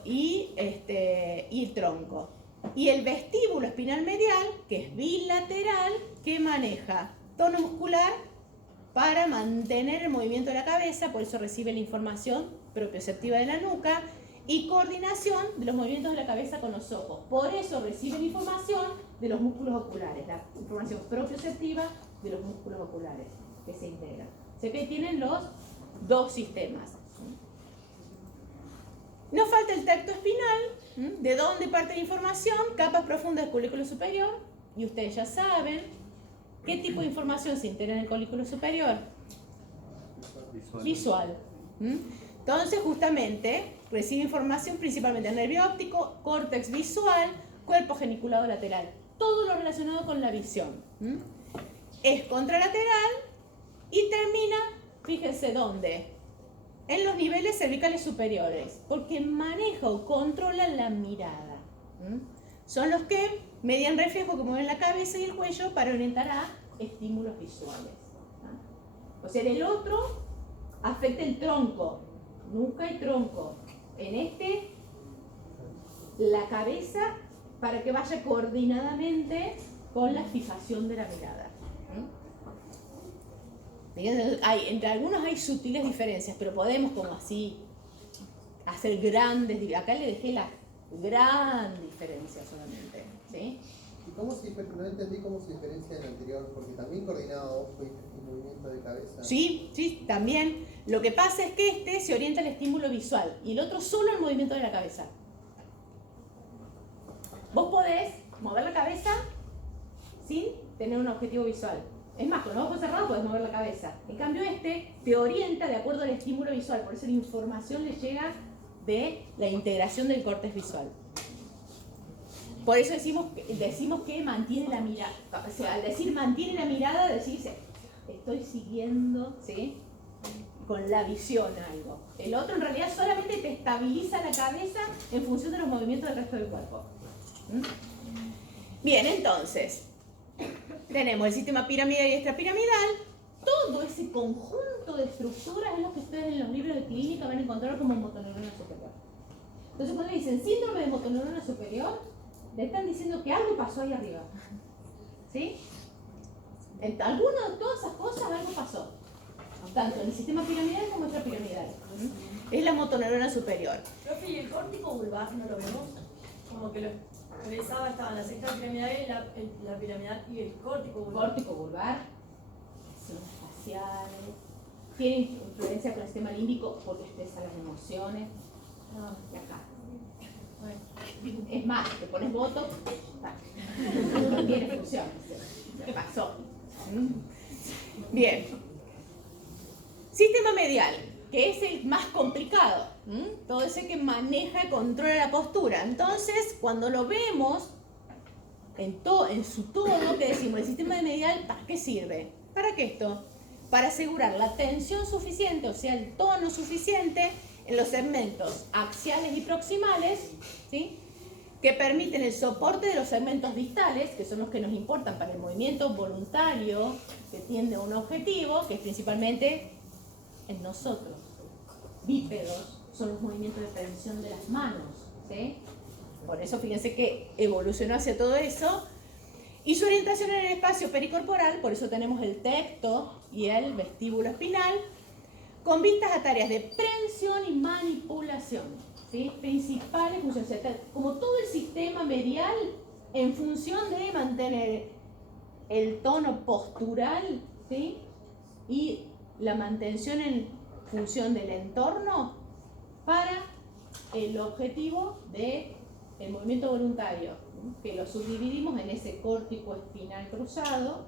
y tronco. Y el vestíbulo espinal medial, que es bilateral, que maneja tono muscular para mantener el movimiento de la cabeza, por eso recibe la información propioceptiva de la nuca, y coordinación de los movimientos de la cabeza con los ojos. Por eso reciben información de los músculos oculares, la información propioceptiva de los músculos oculares que se integran. O sea que tienen los dos sistemas. Nos falta el tacto espinal, de dónde parte la información, capas profundas del colículo superior, y ustedes ya saben qué tipo de información se integra en el colículo superior. Visual. Entonces, justamente, recibe información principalmente del nervio óptico, córtex visual, cuerpo geniculado lateral. Todo lo relacionado con la visión. Es contralateral y termina, fíjense dónde, en los niveles cervicales superiores, porque maneja o controla la mirada. Son los que median reflejo que mueven la cabeza y el cuello para orientar a estímulos visuales. O sea, en el otro afecta el tronco, nuca y tronco. En este, la cabeza para que vaya coordinadamente con la fijación de la mirada. Entre algunos hay sutiles diferencias, pero podemos como así hacer grandes. Acá le dejé la gran diferencia solamente. ¿Sí? ¿Y cómo se, no entendí cómo se diferencia del anterior? Porque también coordinado ojo y movimiento de cabeza. Sí, sí, también. Lo que pasa es que este se orienta al estímulo visual y el otro solo al movimiento de la cabeza. Vos podés mover la cabeza sin tener un objetivo visual. Es más, con los ojos cerrados podés mover la cabeza. En cambio este te orienta de acuerdo al estímulo visual, por eso la información le llega de la integración del córtex visual. Por eso decimos que mantiene la mirada. O sea, al decir mantiene la mirada, decirse, estoy siguiendo, ¿sí?, con la visión algo. El otro en realidad solamente te estabiliza la cabeza en función de los movimientos del resto del cuerpo. Bien, entonces, tenemos el sistema piramidal y extrapiramidal. Todo ese conjunto de estructuras es lo que ustedes en los libros de clínica van a encontrar como motoneurona superior. Entonces, cuando dicen síndrome de motoneurona superior, le están diciendo que algo pasó ahí arriba. ¿Sí? En alguna de todas esas cosas algo pasó. Tanto en el sistema piramidal como en extrapiramidal. Es la motoneurona superior. Profe, ¿y el córtico vulvar no lo vemos? Como que lo expresaba, estaban la sexta piramidal y la piramidal y el córtico vulvar. Córtico vulvar, acciones faciales, tiene influencia con el sistema límbico porque expresa las emociones. Y acá. Bueno. Es más, te pones botox, no tiene función. ¿Qué pasó? Bien. Sistema medial, que es el más complicado. Todo ese que maneja y controla la postura. Entonces, cuando lo vemos en su todo, que decimos, el sistema medial, ¿para qué sirve? ¿Para qué esto? Para asegurar la tensión suficiente, o sea, el tono suficiente en los segmentos axiales y proximales, ¿sí?, que permiten el soporte de los segmentos distales, que son los que nos importan para el movimiento voluntario que tiende a un objetivo, que es principalmente en nosotros. Bípedos son los movimientos de prevención de las manos, ¿sí? Por eso fíjense que evolucionó hacia todo eso. Y su orientación en el espacio pericorporal, por eso tenemos el tecto y el vestíbulo espinal, con vistas a tareas de prevención y manipulación, ¿sí? Principales funciones, como todo el sistema medial, en función de mantener el tono postural, ¿sí?, y la mantención en función del entorno para el objetivo del movimiento voluntario, que lo subdividimos en ese córtico espinal cruzado,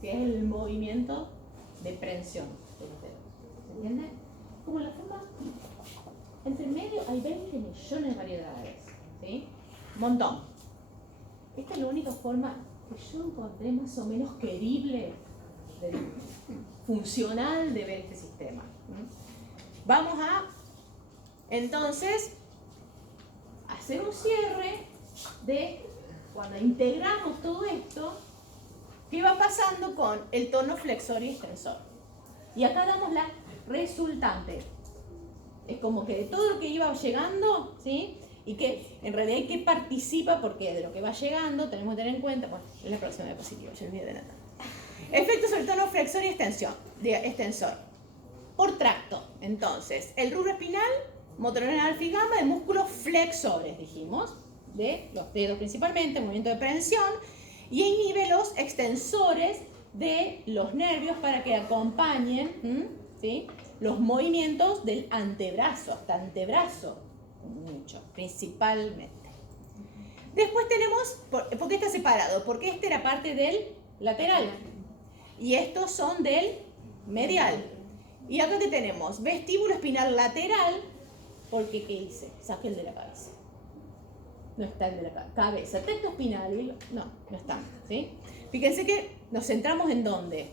que es el movimiento de prensión de los dedos. ¿Se entiende? Como la forma, entre medio hay 20 millones de variedades, ¿sí? Un montón. Esta es la única forma que yo encontré más o menos querible, funcional de ver este sistema. Vamos a, entonces, hacer un cierre de cuando integramos todo esto, qué va pasando con el tono flexor y extensor. Y acá damos la resultante. Es como que de todo lo que iba llegando, ¿sí? Y que en realidad hay que participa porque de lo que va llegando tenemos que tener en cuenta, bueno, es la próxima diapositiva, yo olvidé de nada. Efectos sobre el tono flexor y extensor. Por tracto, entonces, el rubro espinal, motorneuronal alfa y gamma de músculos flexores, dijimos, de los dedos principalmente, movimiento de prensión, y inhibe los extensores de los nervios para que acompañen, ¿sí?, los movimientos del antebrazo, hasta antebrazo, mucho, principalmente. Después tenemos, ¿por qué está separado? Porque este era parte del lateral y estos son del medial. Y acá que tenemos vestíbulo espinal lateral, porque ¿qué hice? Saqué el de la cabeza. No está el de la cabeza. Tecto espinal, no está, ¿sí? Fíjense que nos centramos en ¿dónde?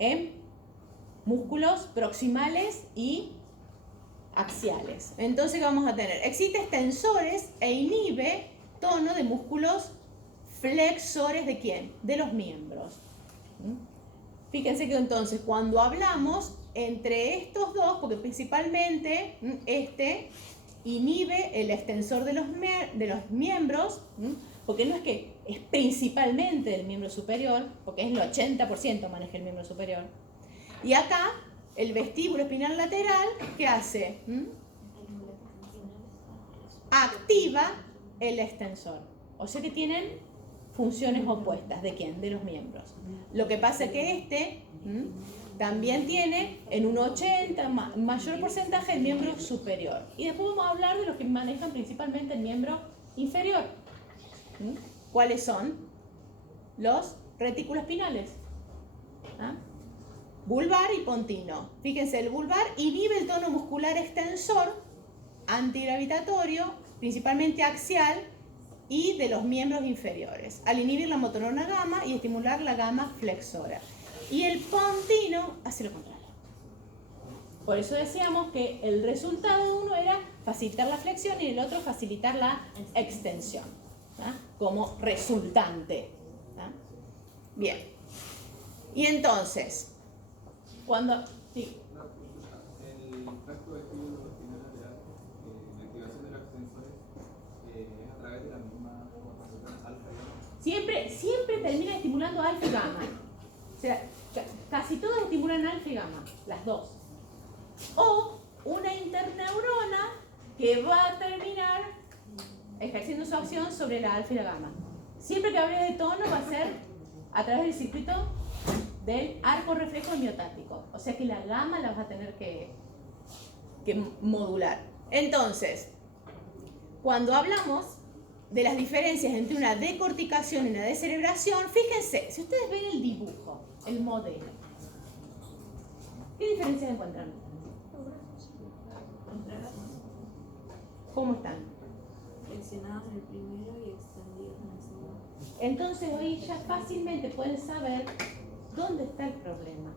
En músculos proximales y axiales. Entonces, ¿qué vamos a tener? Excita extensores e inhibe tono de músculos flexores ¿de quién? De los miembros. Fíjense que entonces cuando hablamos entre estos dos, porque principalmente este inhibe el extensor de los miembros, porque no es que es principalmente el miembro superior, porque es el 80% maneja el miembro superior. Y acá, el vestíbulo espinal lateral, ¿qué hace? Activa el extensor. O sea que tienen funciones opuestas. ¿De quién? De los miembros. Lo que pasa es que este también tiene en un 80 mayor porcentaje el miembro superior. Y después vamos a hablar de los que manejan principalmente el miembro inferior. ¿Cuáles son? Los retículos espinales. Vulvar y pontino. Fíjense, el vulvar inhibe el tono muscular extensor antigravitatorio, principalmente axial, y de los miembros inferiores, al inhibir la motorona gamma y estimular la gamma flexora. Y el pontino hace lo contrario. Por eso decíamos que el resultado de uno era facilitar la flexión y el otro facilitar la extensión, como resultante. Bien. Y entonces, cuando... Sí. El tracto vestíbulo espinal lateral, la activación de los extensores es a través de la misma alfa y gamma. Siempre termina estimulando alfa y gamma. O sea, casi todas estimulan alfa y gamma, las dos. O una interneurona que va a terminar ejerciendo su acción sobre la alfa y la gamma. Siempre que hable de tono va a ser a través del circuito del arco reflejo miotático. O sea que la gamma la vas a tener que modular. Entonces, cuando hablamos de las diferencias entre una decorticación y una descerebración, fíjense, si ustedes ven el dibujo, el modelo, ¿qué diferencias encuentran? ¿Cómo están? Flexionados en el primero y extendidos en el segundo. Entonces hoy ya fácilmente pueden saber dónde está el problema.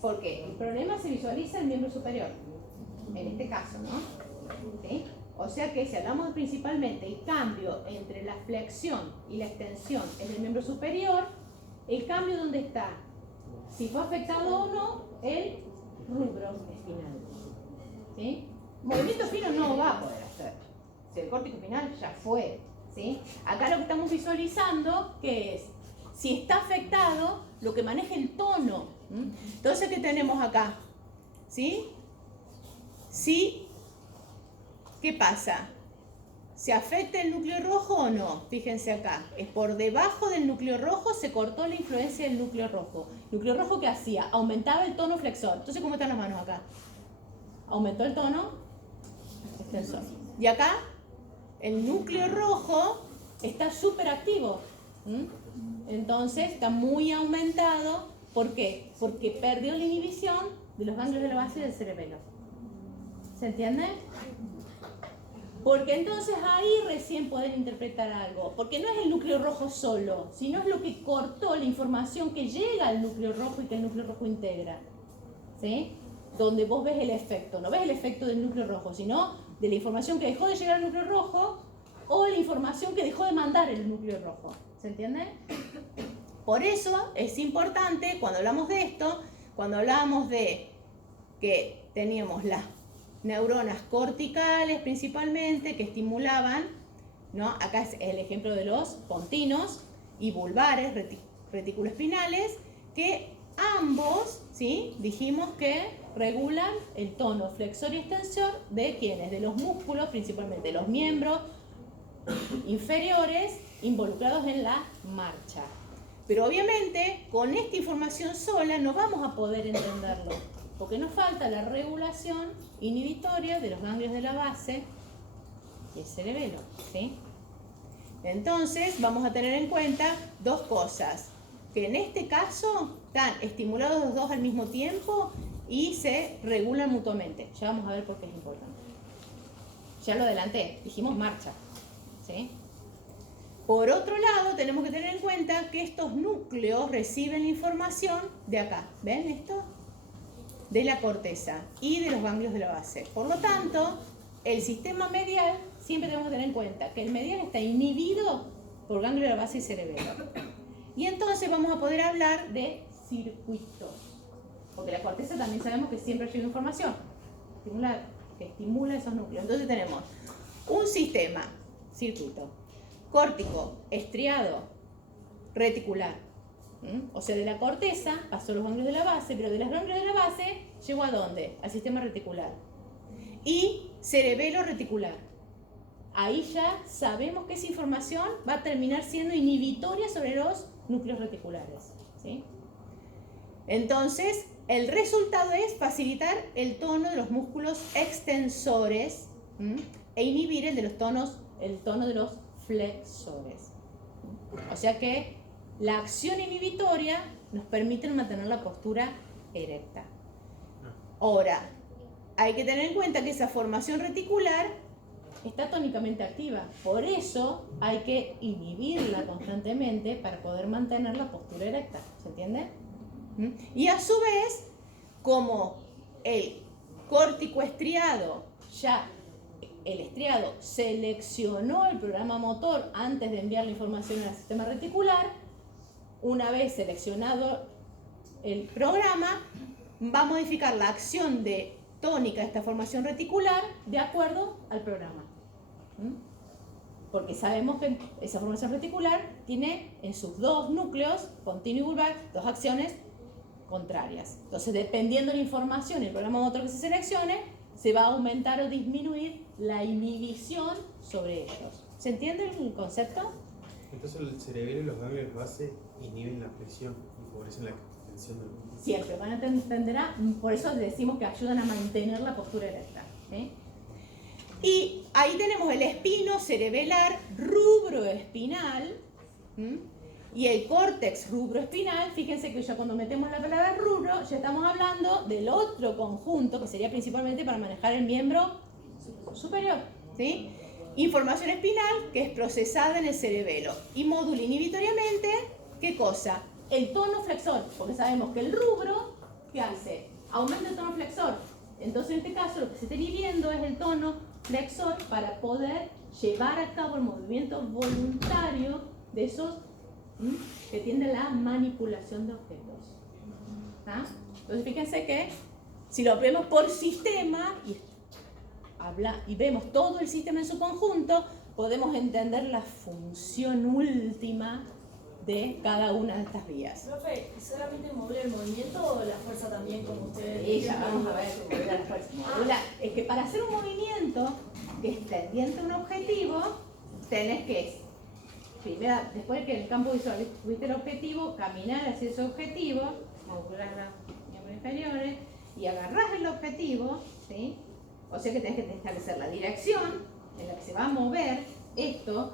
Porque el problema se visualiza en el miembro superior, en este caso, ¿no? ¿Sí? O sea que si hablamos principalmente el cambio entre la flexión y la extensión en el miembro superior, el cambio ¿dónde está? Si fue afectado o no el rubro espinal. ¿Sí? Movimiento fino no va a poder hacer. Si el córtico espinal ya fue. ¿Sí? Acá lo que estamos visualizando, ¿qué es? Si está afectado, lo que maneja el tono. Entonces, ¿qué tenemos acá? ¿Sí? ¿Sí? ¿Qué pasa? ¿Se afecta el núcleo rojo o no? Fíjense acá. Es por debajo del núcleo rojo se cortó la influencia del núcleo rojo. ¿El núcleo rojo qué hacía? Aumentaba el tono flexor. Entonces, ¿cómo están las manos acá? Aumentó el tono extensor. Y acá, el núcleo rojo está súper activo. Entonces, está muy aumentado. ¿Por qué? Porque perdió la inhibición de los ganglios de la base del cerebelo. ¿Se entiende? Porque entonces ahí recién pueden interpretar algo. Porque no es el núcleo rojo solo, sino es lo que cortó la información que llega al núcleo rojo y que el núcleo rojo integra. ¿Sí? Donde vos ves el efecto. No ves el efecto del núcleo rojo, sino de la información que dejó de llegar al núcleo rojo o la información que dejó de mandar el núcleo rojo. ¿Se entiende? Por eso es importante, cuando hablamos de esto, cuando hablamos de que teníamos las neuronas corticales principalmente que estimulaban, ¿no? Acá es el ejemplo de los pontinos y vulvares, reticuloespinales, que ambos, ¿sí? Dijimos que regulan el tono flexor y extensor de ¿quiénes? De los músculos, principalmente los miembros inferiores involucrados en la marcha. Pero obviamente con esta información sola no vamos a poder entenderlo, porque nos falta la regulación inhibitoria de los ganglios de la base y el cerebelo, ¿sí? Entonces vamos a tener en cuenta dos cosas, que en este caso están estimulados los dos al mismo tiempo y se regulan mutuamente. Ya vamos a ver por qué es importante. Ya lo adelanté, dijimos marcha, ¿sí? Por otro lado, tenemos que tener en cuenta que estos núcleos reciben la información de acá. ¿Ven esto? De la corteza y de los ganglios de la base. Por lo tanto, el sistema medial, siempre tenemos que tener en cuenta que el medial está inhibido por ganglio de la base y cerebelo. Y entonces vamos a poder hablar de circuitos. Porque la corteza también sabemos que siempre recibe información que estimula esos núcleos. Entonces tenemos un sistema, circuito, córtico, estriado, reticular. O sea, de la corteza pasó a los ganglios de la base, pero de los ganglios de la base llegó ¿a dónde? Al sistema reticular. Y cerebelo reticular. Ahí ya sabemos que esa información va a terminar siendo inhibitoria sobre los núcleos reticulares, ¿sí? Entonces, el resultado es facilitar el tono de los músculos extensores e inhibir el tono de los flexores. O sea que la acción inhibitoria nos permite mantener la postura erecta. Ahora, hay que tener en cuenta que esa formación reticular está tónicamente activa. Por eso hay que inhibirla constantemente para poder mantener la postura erecta. ¿Se entiende? Y a su vez, como el córtico estriado el estriado seleccionó el programa motor antes de enviar la información al sistema reticular, una vez seleccionado el programa, va a modificar la acción de tónica de esta formación reticular de acuerdo al programa. Porque sabemos que esa formación reticular tiene en sus dos núcleos, continuo y vulvar, dos acciones contrarias. Entonces, dependiendo de la información y el programa motor que se seleccione, se va a aumentar o disminuir la inhibición sobre ellos. ¿Se entiende el concepto? Entonces el cerebelo y los ganglios de base inhiben la flexión y favorecen la extensión del músculo. Siempre van a entender, por eso decimos que ayudan a mantener la postura erecta. Y ahí tenemos el espino cerebelar rubroespinal y el córtex rubroespinal. Fíjense que ya cuando metemos la palabra rubro ya estamos hablando del otro conjunto que sería principalmente para manejar el miembro superior, ¿sí? Información espinal que es procesada en el cerebelo y modula inhibitoriamente, ¿qué cosa? El tono flexor, porque sabemos que el rubro, ¿qué hace? Aumenta el tono flexor. Entonces en este caso lo que se está inhibiendo es el tono flexor para poder llevar a cabo el movimiento voluntario de esos que tienden a la manipulación de objetos. ¿Ah? Entonces fíjense que si lo vemos por sistema y vemos todo el sistema en su conjunto, podemos entender la función última de cada una de estas vías. Profe, ¿solamente modula el movimiento o la fuerza también, como ustedes Sí, ya vamos a ver cómo modula la fuerza. Es que para hacer un movimiento que es tendiente a un objetivo, tenés que, primero, después de que en el campo visual tuviste el objetivo, caminar hacia ese objetivo, modular las miembros inferiores, y agarrás el objetivo, ¿sí? O sea que tenés que establecer la dirección en la que se va a mover esto,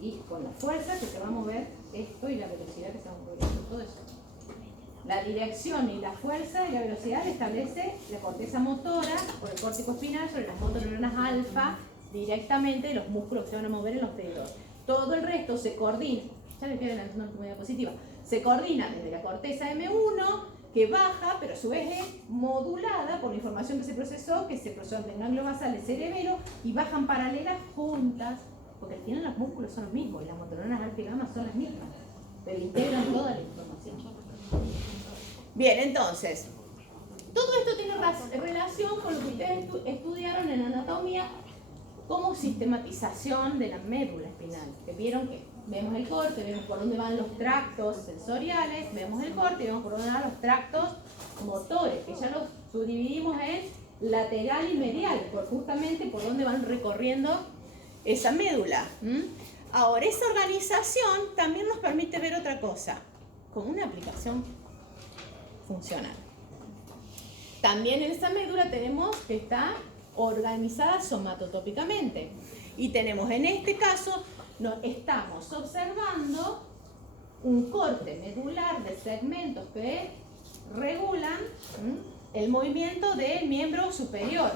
y con la fuerza que se va a mover esto y la velocidad que se va a mover esto, todo eso. La dirección y la fuerza y la velocidad la establece la corteza motora por el córtico espinal sobre las motoneuronas alfa directamente de los músculos que se van a mover en los pteridos. Todo el resto se coordina, ya le queda la comunidad positiva, se coordina desde la corteza M1 que baja, pero a su vez es modulada por la información que se procesó en el ganglio basal del cerebelo y bajan paralelas juntas, porque al final los músculos son los mismos y las motoneuronas alfa y gamma son las mismas, pero integran toda la información. Bien, entonces, todo esto tiene relación con lo que ustedes estudiaron en anatomía como sistematización de la médula espinal, que vieron que vemos el corte, vemos por dónde van los tractos sensoriales, vemos el corte y vemos por dónde van los tractos motores, que ya los subdividimos en lateral y medial, justamente por dónde van recorriendo esa médula. Ahora, esa organización también nos permite ver otra cosa, como una aplicación funcional. También en esa médula tenemos que está organizada somatotópicamente. Y tenemos en este caso, estamos observando un corte medular de segmentos que regulan el movimiento del miembro superior.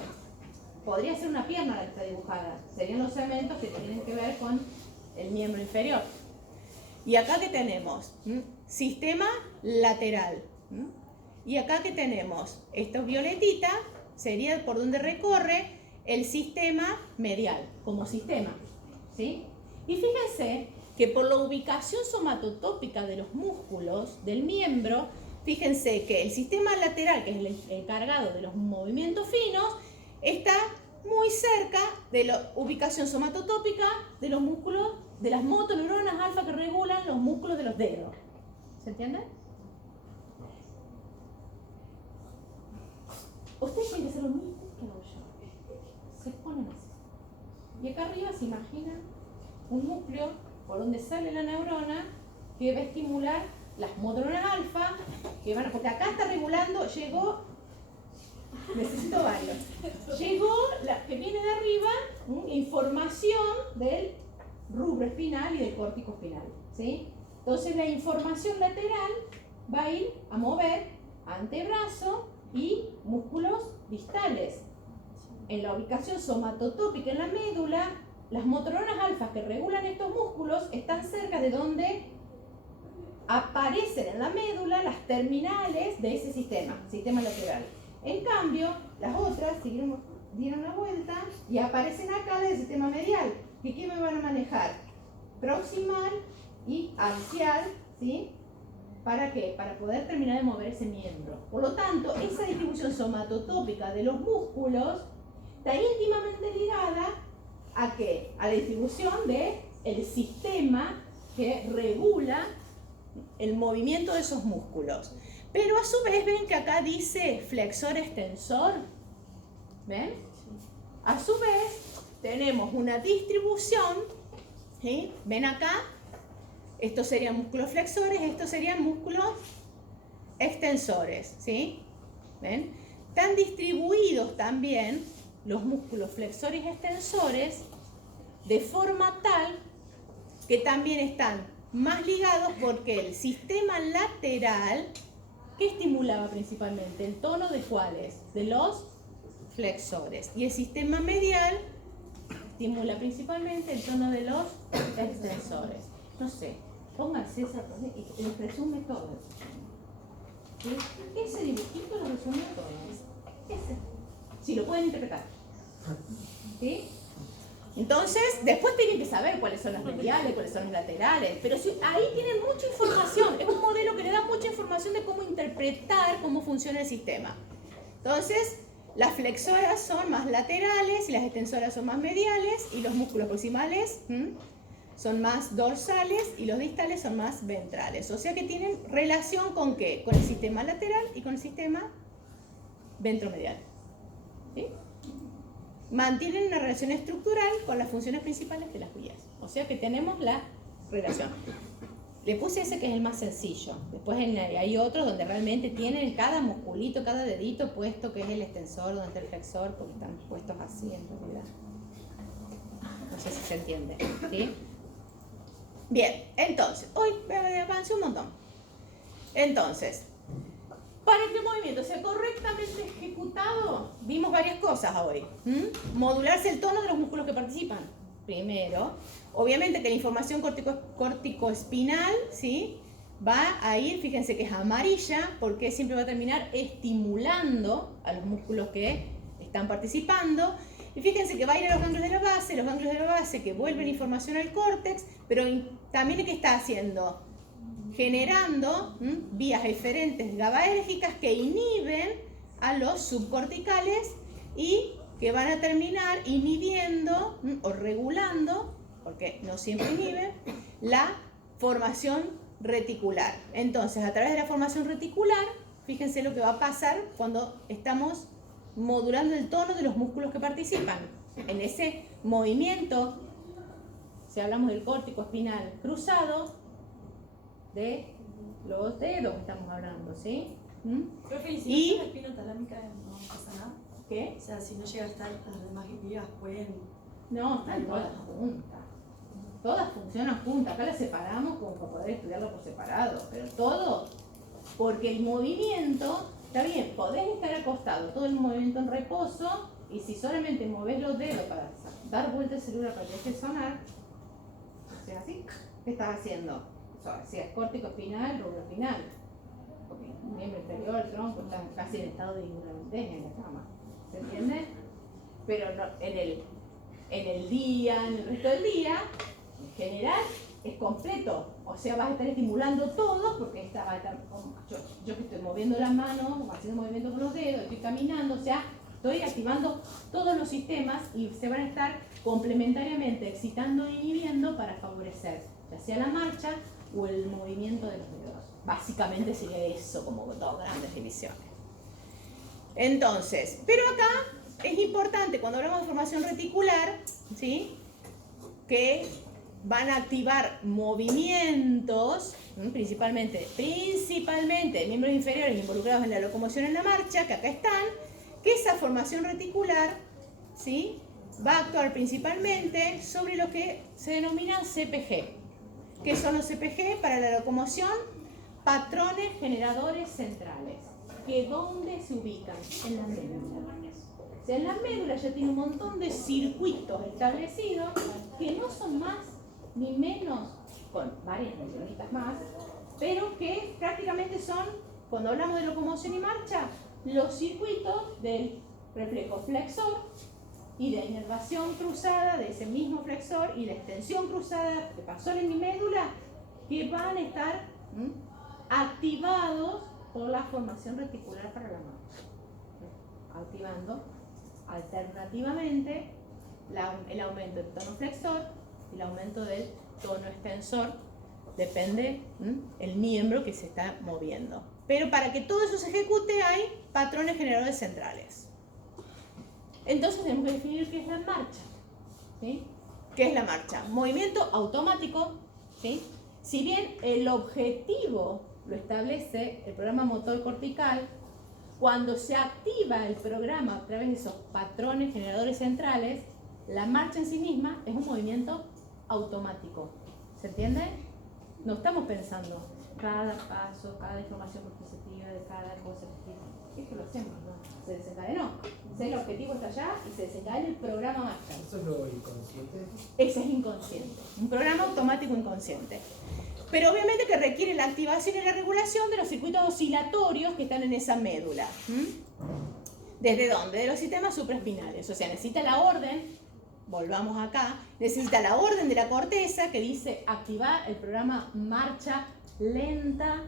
Podría ser una pierna la que está dibujada. Serían los segmentos que tienen que ver con el miembro inferior. Y acá que tenemos sistema lateral. Y acá que tenemos, esto es violetita, sería por donde recorre el sistema medial, como sistema, ¿sí? Y fíjense que por la ubicación somatotópica de los músculos del miembro, fíjense que el sistema lateral, que es el encargado de los movimientos finos, está muy cerca de la ubicación somatotópica de los músculos, de las motoneuronas alfa que regulan los músculos de los dedos. ¿Se entiende? Ustedes tienen que hacer lo mismo que hago yo. Se ponen así. Y acá arriba se imaginan un núcleo por donde sale la neurona que va a estimular las motoneuronas alfa, que van a, porque acá está regulando, necesito varios. Llegó la que viene de arriba, información del rubro espinal y del córtico espinal, ¿sí? Entonces la información lateral va a ir a mover antebrazo y músculos distales. En la ubicación somatotópica en la médula, las motoneuronas alfa que regulan estos músculos están cerca de donde aparecen en la médula las terminales de ese sistema lateral. En cambio, las otras dieron la vuelta y aparecen acá del sistema medial. ¿Qué me van a manejar? Proximal y axial, ¿sí? ¿Para qué? Para poder terminar de mover ese miembro. Por lo tanto, esa distribución somatotópica de los músculos está íntimamente ligada ¿a qué? A la distribución del sistema que regula el movimiento de esos músculos. Pero a su vez, ¿ven que acá dice flexor extensor? ¿Ven? A su vez, tenemos una distribución, ¿sí? ¿Ven acá? Estos serían músculos flexores, estos serían músculos extensores, ¿sí? ¿Ven? Están distribuidos también los músculos flexores y extensores de forma tal que también están más ligados porque el sistema lateral, ¿qué estimulaba principalmente? ¿El tono de cuáles? De los flexores. Y el sistema medial estimula principalmente el tono de los extensores. No sé, pónganse esa y les resume todo. ¿Sí? Ese dibujito lo resume todo. Ese. Si lo pueden interpretar. ¿Sí? Entonces, después tienen que saber cuáles son las mediales, cuáles son las laterales, pero si, ahí tienen mucha información. Es un modelo que le da mucha información de cómo interpretar cómo funciona el sistema. Entonces, las flexoras son más laterales y las extensoras son más mediales y los músculos proximales son más dorsales y los distales son más ventrales. O sea que tienen relación con ¿qué? Con el sistema lateral y con el sistema ventromedial. ¿Sí? Mantienen una relación estructural con las funciones principales de las vías. O sea que tenemos la relación. Le puse ese que es el más sencillo. Después hay otros donde realmente tienen cada musculito, cada dedito puesto, que es el extensor, donde está el flexor, porque están puestos así en realidad. No sé si se entiende, ¿sí? Bien, entonces, hoy avancé un montón. Entonces, para que el movimiento sea correctamente ejecutado, vimos varias cosas hoy. Modularse el tono de los músculos que participan. Primero, obviamente que la información corticoespinal, ¿sí?, va a ir, fíjense que es amarilla, porque siempre va a terminar estimulando a los músculos que están participando. Y fíjense que va a ir a los ganglios de la base que vuelven información al córtex, pero también ¿qué está haciendo? Generando vías eferentes GABAérgicas que inhiben a los subcorticales y que van a terminar inhibiendo o regulando, porque no siempre inhiben, la formación reticular. Entonces, a través de la formación reticular, fíjense lo que va a pasar cuando estamos modulando el tono de los músculos que participan. En ese movimiento, si hablamos del córtico espinal cruzado, de los dedos estamos hablando, ¿sí? Profe, y si no está la espinotalámica, no pasa nada. ¿Qué? O sea, si no llega a estar, las demás vías pueden... No, están todas juntas. Todas funcionan juntas. Acá las separamos como para poder estudiarlo por separado. Pero todo, porque el movimiento, está bien, podés estar acostado, todo el movimiento en reposo, y si solamente movés los dedos para dar vuelta al celular para que deje de sonar, o sea, así, ¿qué estás haciendo? Si es córtico espinal, rubro espinal. Porque el miembro inferior, el tronco, está casi en estado de inmovilidad en la cama. ¿Se entiende? Pero no, en el día, en el resto del día, en general, es completo. O sea, vas a estar estimulando todo, porque yo que estoy moviendo las manos, haciendo movimiento con los dedos, estoy caminando, o sea, estoy activando todos los sistemas y se van a estar complementariamente excitando e inhibiendo para favorecer, ya sea la marcha o el movimiento de los dedos. Básicamente sería eso, como dos grandes divisiones. Entonces, pero acá es importante, cuando hablamos de formación reticular, ¿sí?, que van a activar movimientos, principalmente de miembros inferiores involucrados en la locomoción en la marcha, que acá están, que esa formación reticular, ¿sí?, va a actuar principalmente sobre lo que se denomina CPG. ¿Qué son los CPG? Para la locomoción, patrones generadores centrales. ¿Que dónde se ubican? En la médula. O sea, en la médula ya tiene un montón de circuitos establecidos que no son más ni menos, con varias neuronas más, pero que prácticamente son, cuando hablamos de locomoción y marcha, los circuitos del reflejo flexor y de inervación cruzada de ese mismo flexor y de extensión cruzada que pasó en mi médula, que van a estar activados por la formación reticular para la marcha, activando alternativamente el aumento del tono flexor y el aumento del tono extensor, depende el miembro que se está moviendo. Pero para que todo eso se ejecute hay patrones generadores centrales. Entonces tenemos que definir qué es la marcha, ¿sí? ¿Qué es la marcha? Movimiento automático, ¿sí? Si bien el objetivo lo establece el programa motor cortical, cuando se activa el programa a través de esos patrones generadores centrales, la marcha en sí misma es un movimiento automático. ¿Se entiende? No estamos pensando cada paso, cada información positiva de cada cosa. Esto lo hacemos, ¿no? Se desencadenó. El objetivo está allá y se desencadena el programa marcha. ¿Eso es lo inconsciente? Ese es inconsciente. Un programa automático inconsciente. Pero obviamente que requiere la activación y la regulación de los circuitos oscilatorios que están en esa médula. ¿Desde dónde? De los sistemas supraespinales. O sea, necesita la orden, volvamos acá, necesita la orden de la corteza que dice activar el programa marcha lenta,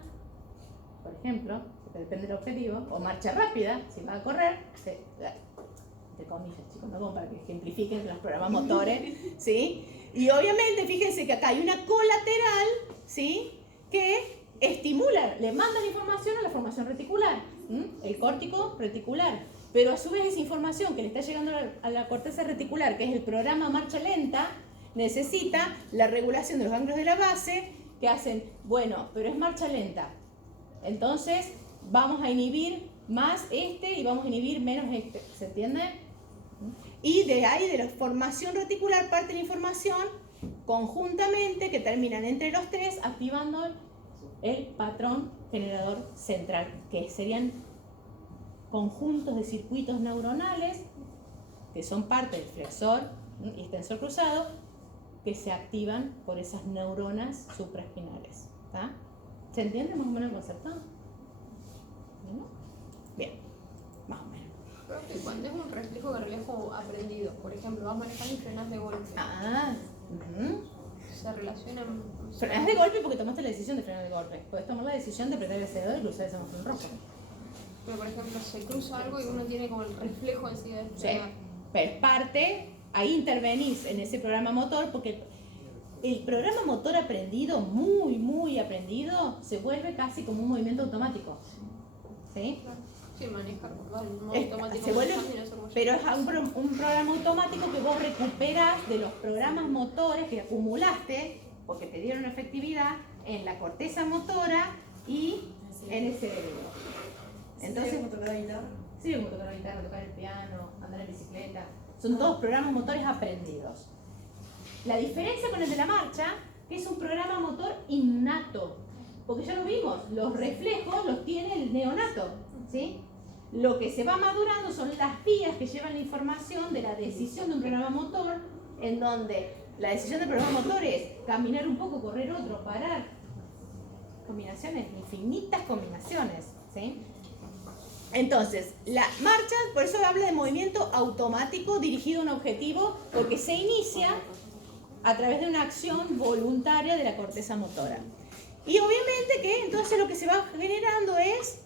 por ejemplo, que depende del objetivo, o marcha rápida, si va a correr, entre comillas, chicos, ¿no? Como para que ejemplifiquen los programas motores, ¿sí? Y obviamente, fíjense que acá hay una colateral, ¿sí?, que estimula, le manda la información a la formación reticular, el córtico reticular. Pero a su vez esa información que le está llegando a la corteza reticular, que es el programa marcha lenta, necesita la regulación de los ganglios de la base que hacen, bueno, pero es marcha lenta. Entonces vamos a inhibir más y vamos a inhibir menos este. ¿Se entiende? Y de ahí, de la formación reticular, parte la información conjuntamente que terminan entre los tres activando el patrón generador central, que serían conjuntos de circuitos neuronales que son parte del flexor y extensor cruzado que se activan por esas neuronas supraespinales. ¿Está? ¿Se entiende más o menos el concepto? Bien, más o menos. Creo que cuando es un reflejo de reflejo aprendido, por ejemplo, vas manejando y frenas de golpe. Se relacionan. Frenas de golpe porque tomaste la decisión de frenar de golpe. Puedes tomar la decisión de apretar el acelerador y cruzar el semáforo en rojo. Pero, por ejemplo, se cruza algo y uno tiene como el reflejo en sí de Sí, pero es parte, ahí intervenís en ese programa motor porque el programa motor aprendido, muy aprendido, se vuelve casi como un movimiento automático. ¿Sí? Sí, manejar en modo automático. Se vuelve, pero es un programa automático que vos recuperás de los programas motores que acumulaste porque te dieron efectividad en la corteza motora y en el cerebro. Entonces, ¿cómo tocar la guitarra? Sí, como tocar la guitarra, tocar el piano, andar en bicicleta. Son todos programas motores aprendidos. La diferencia con el de la marcha, que es un programa motor innato. Porque ya lo vimos, los reflejos los tiene el neonato, ¿sí? Lo que se va madurando son las vías que llevan la información de la decisión de un programa motor, en donde la decisión del programa motor es caminar un poco, correr otro, parar. Combinaciones, infinitas combinaciones, ¿sí? Entonces, la marcha, por eso habla de movimiento automático dirigido a un objetivo, porque se inicia a través de una acción voluntaria de la corteza motora. Y obviamente que entonces lo que se va generando es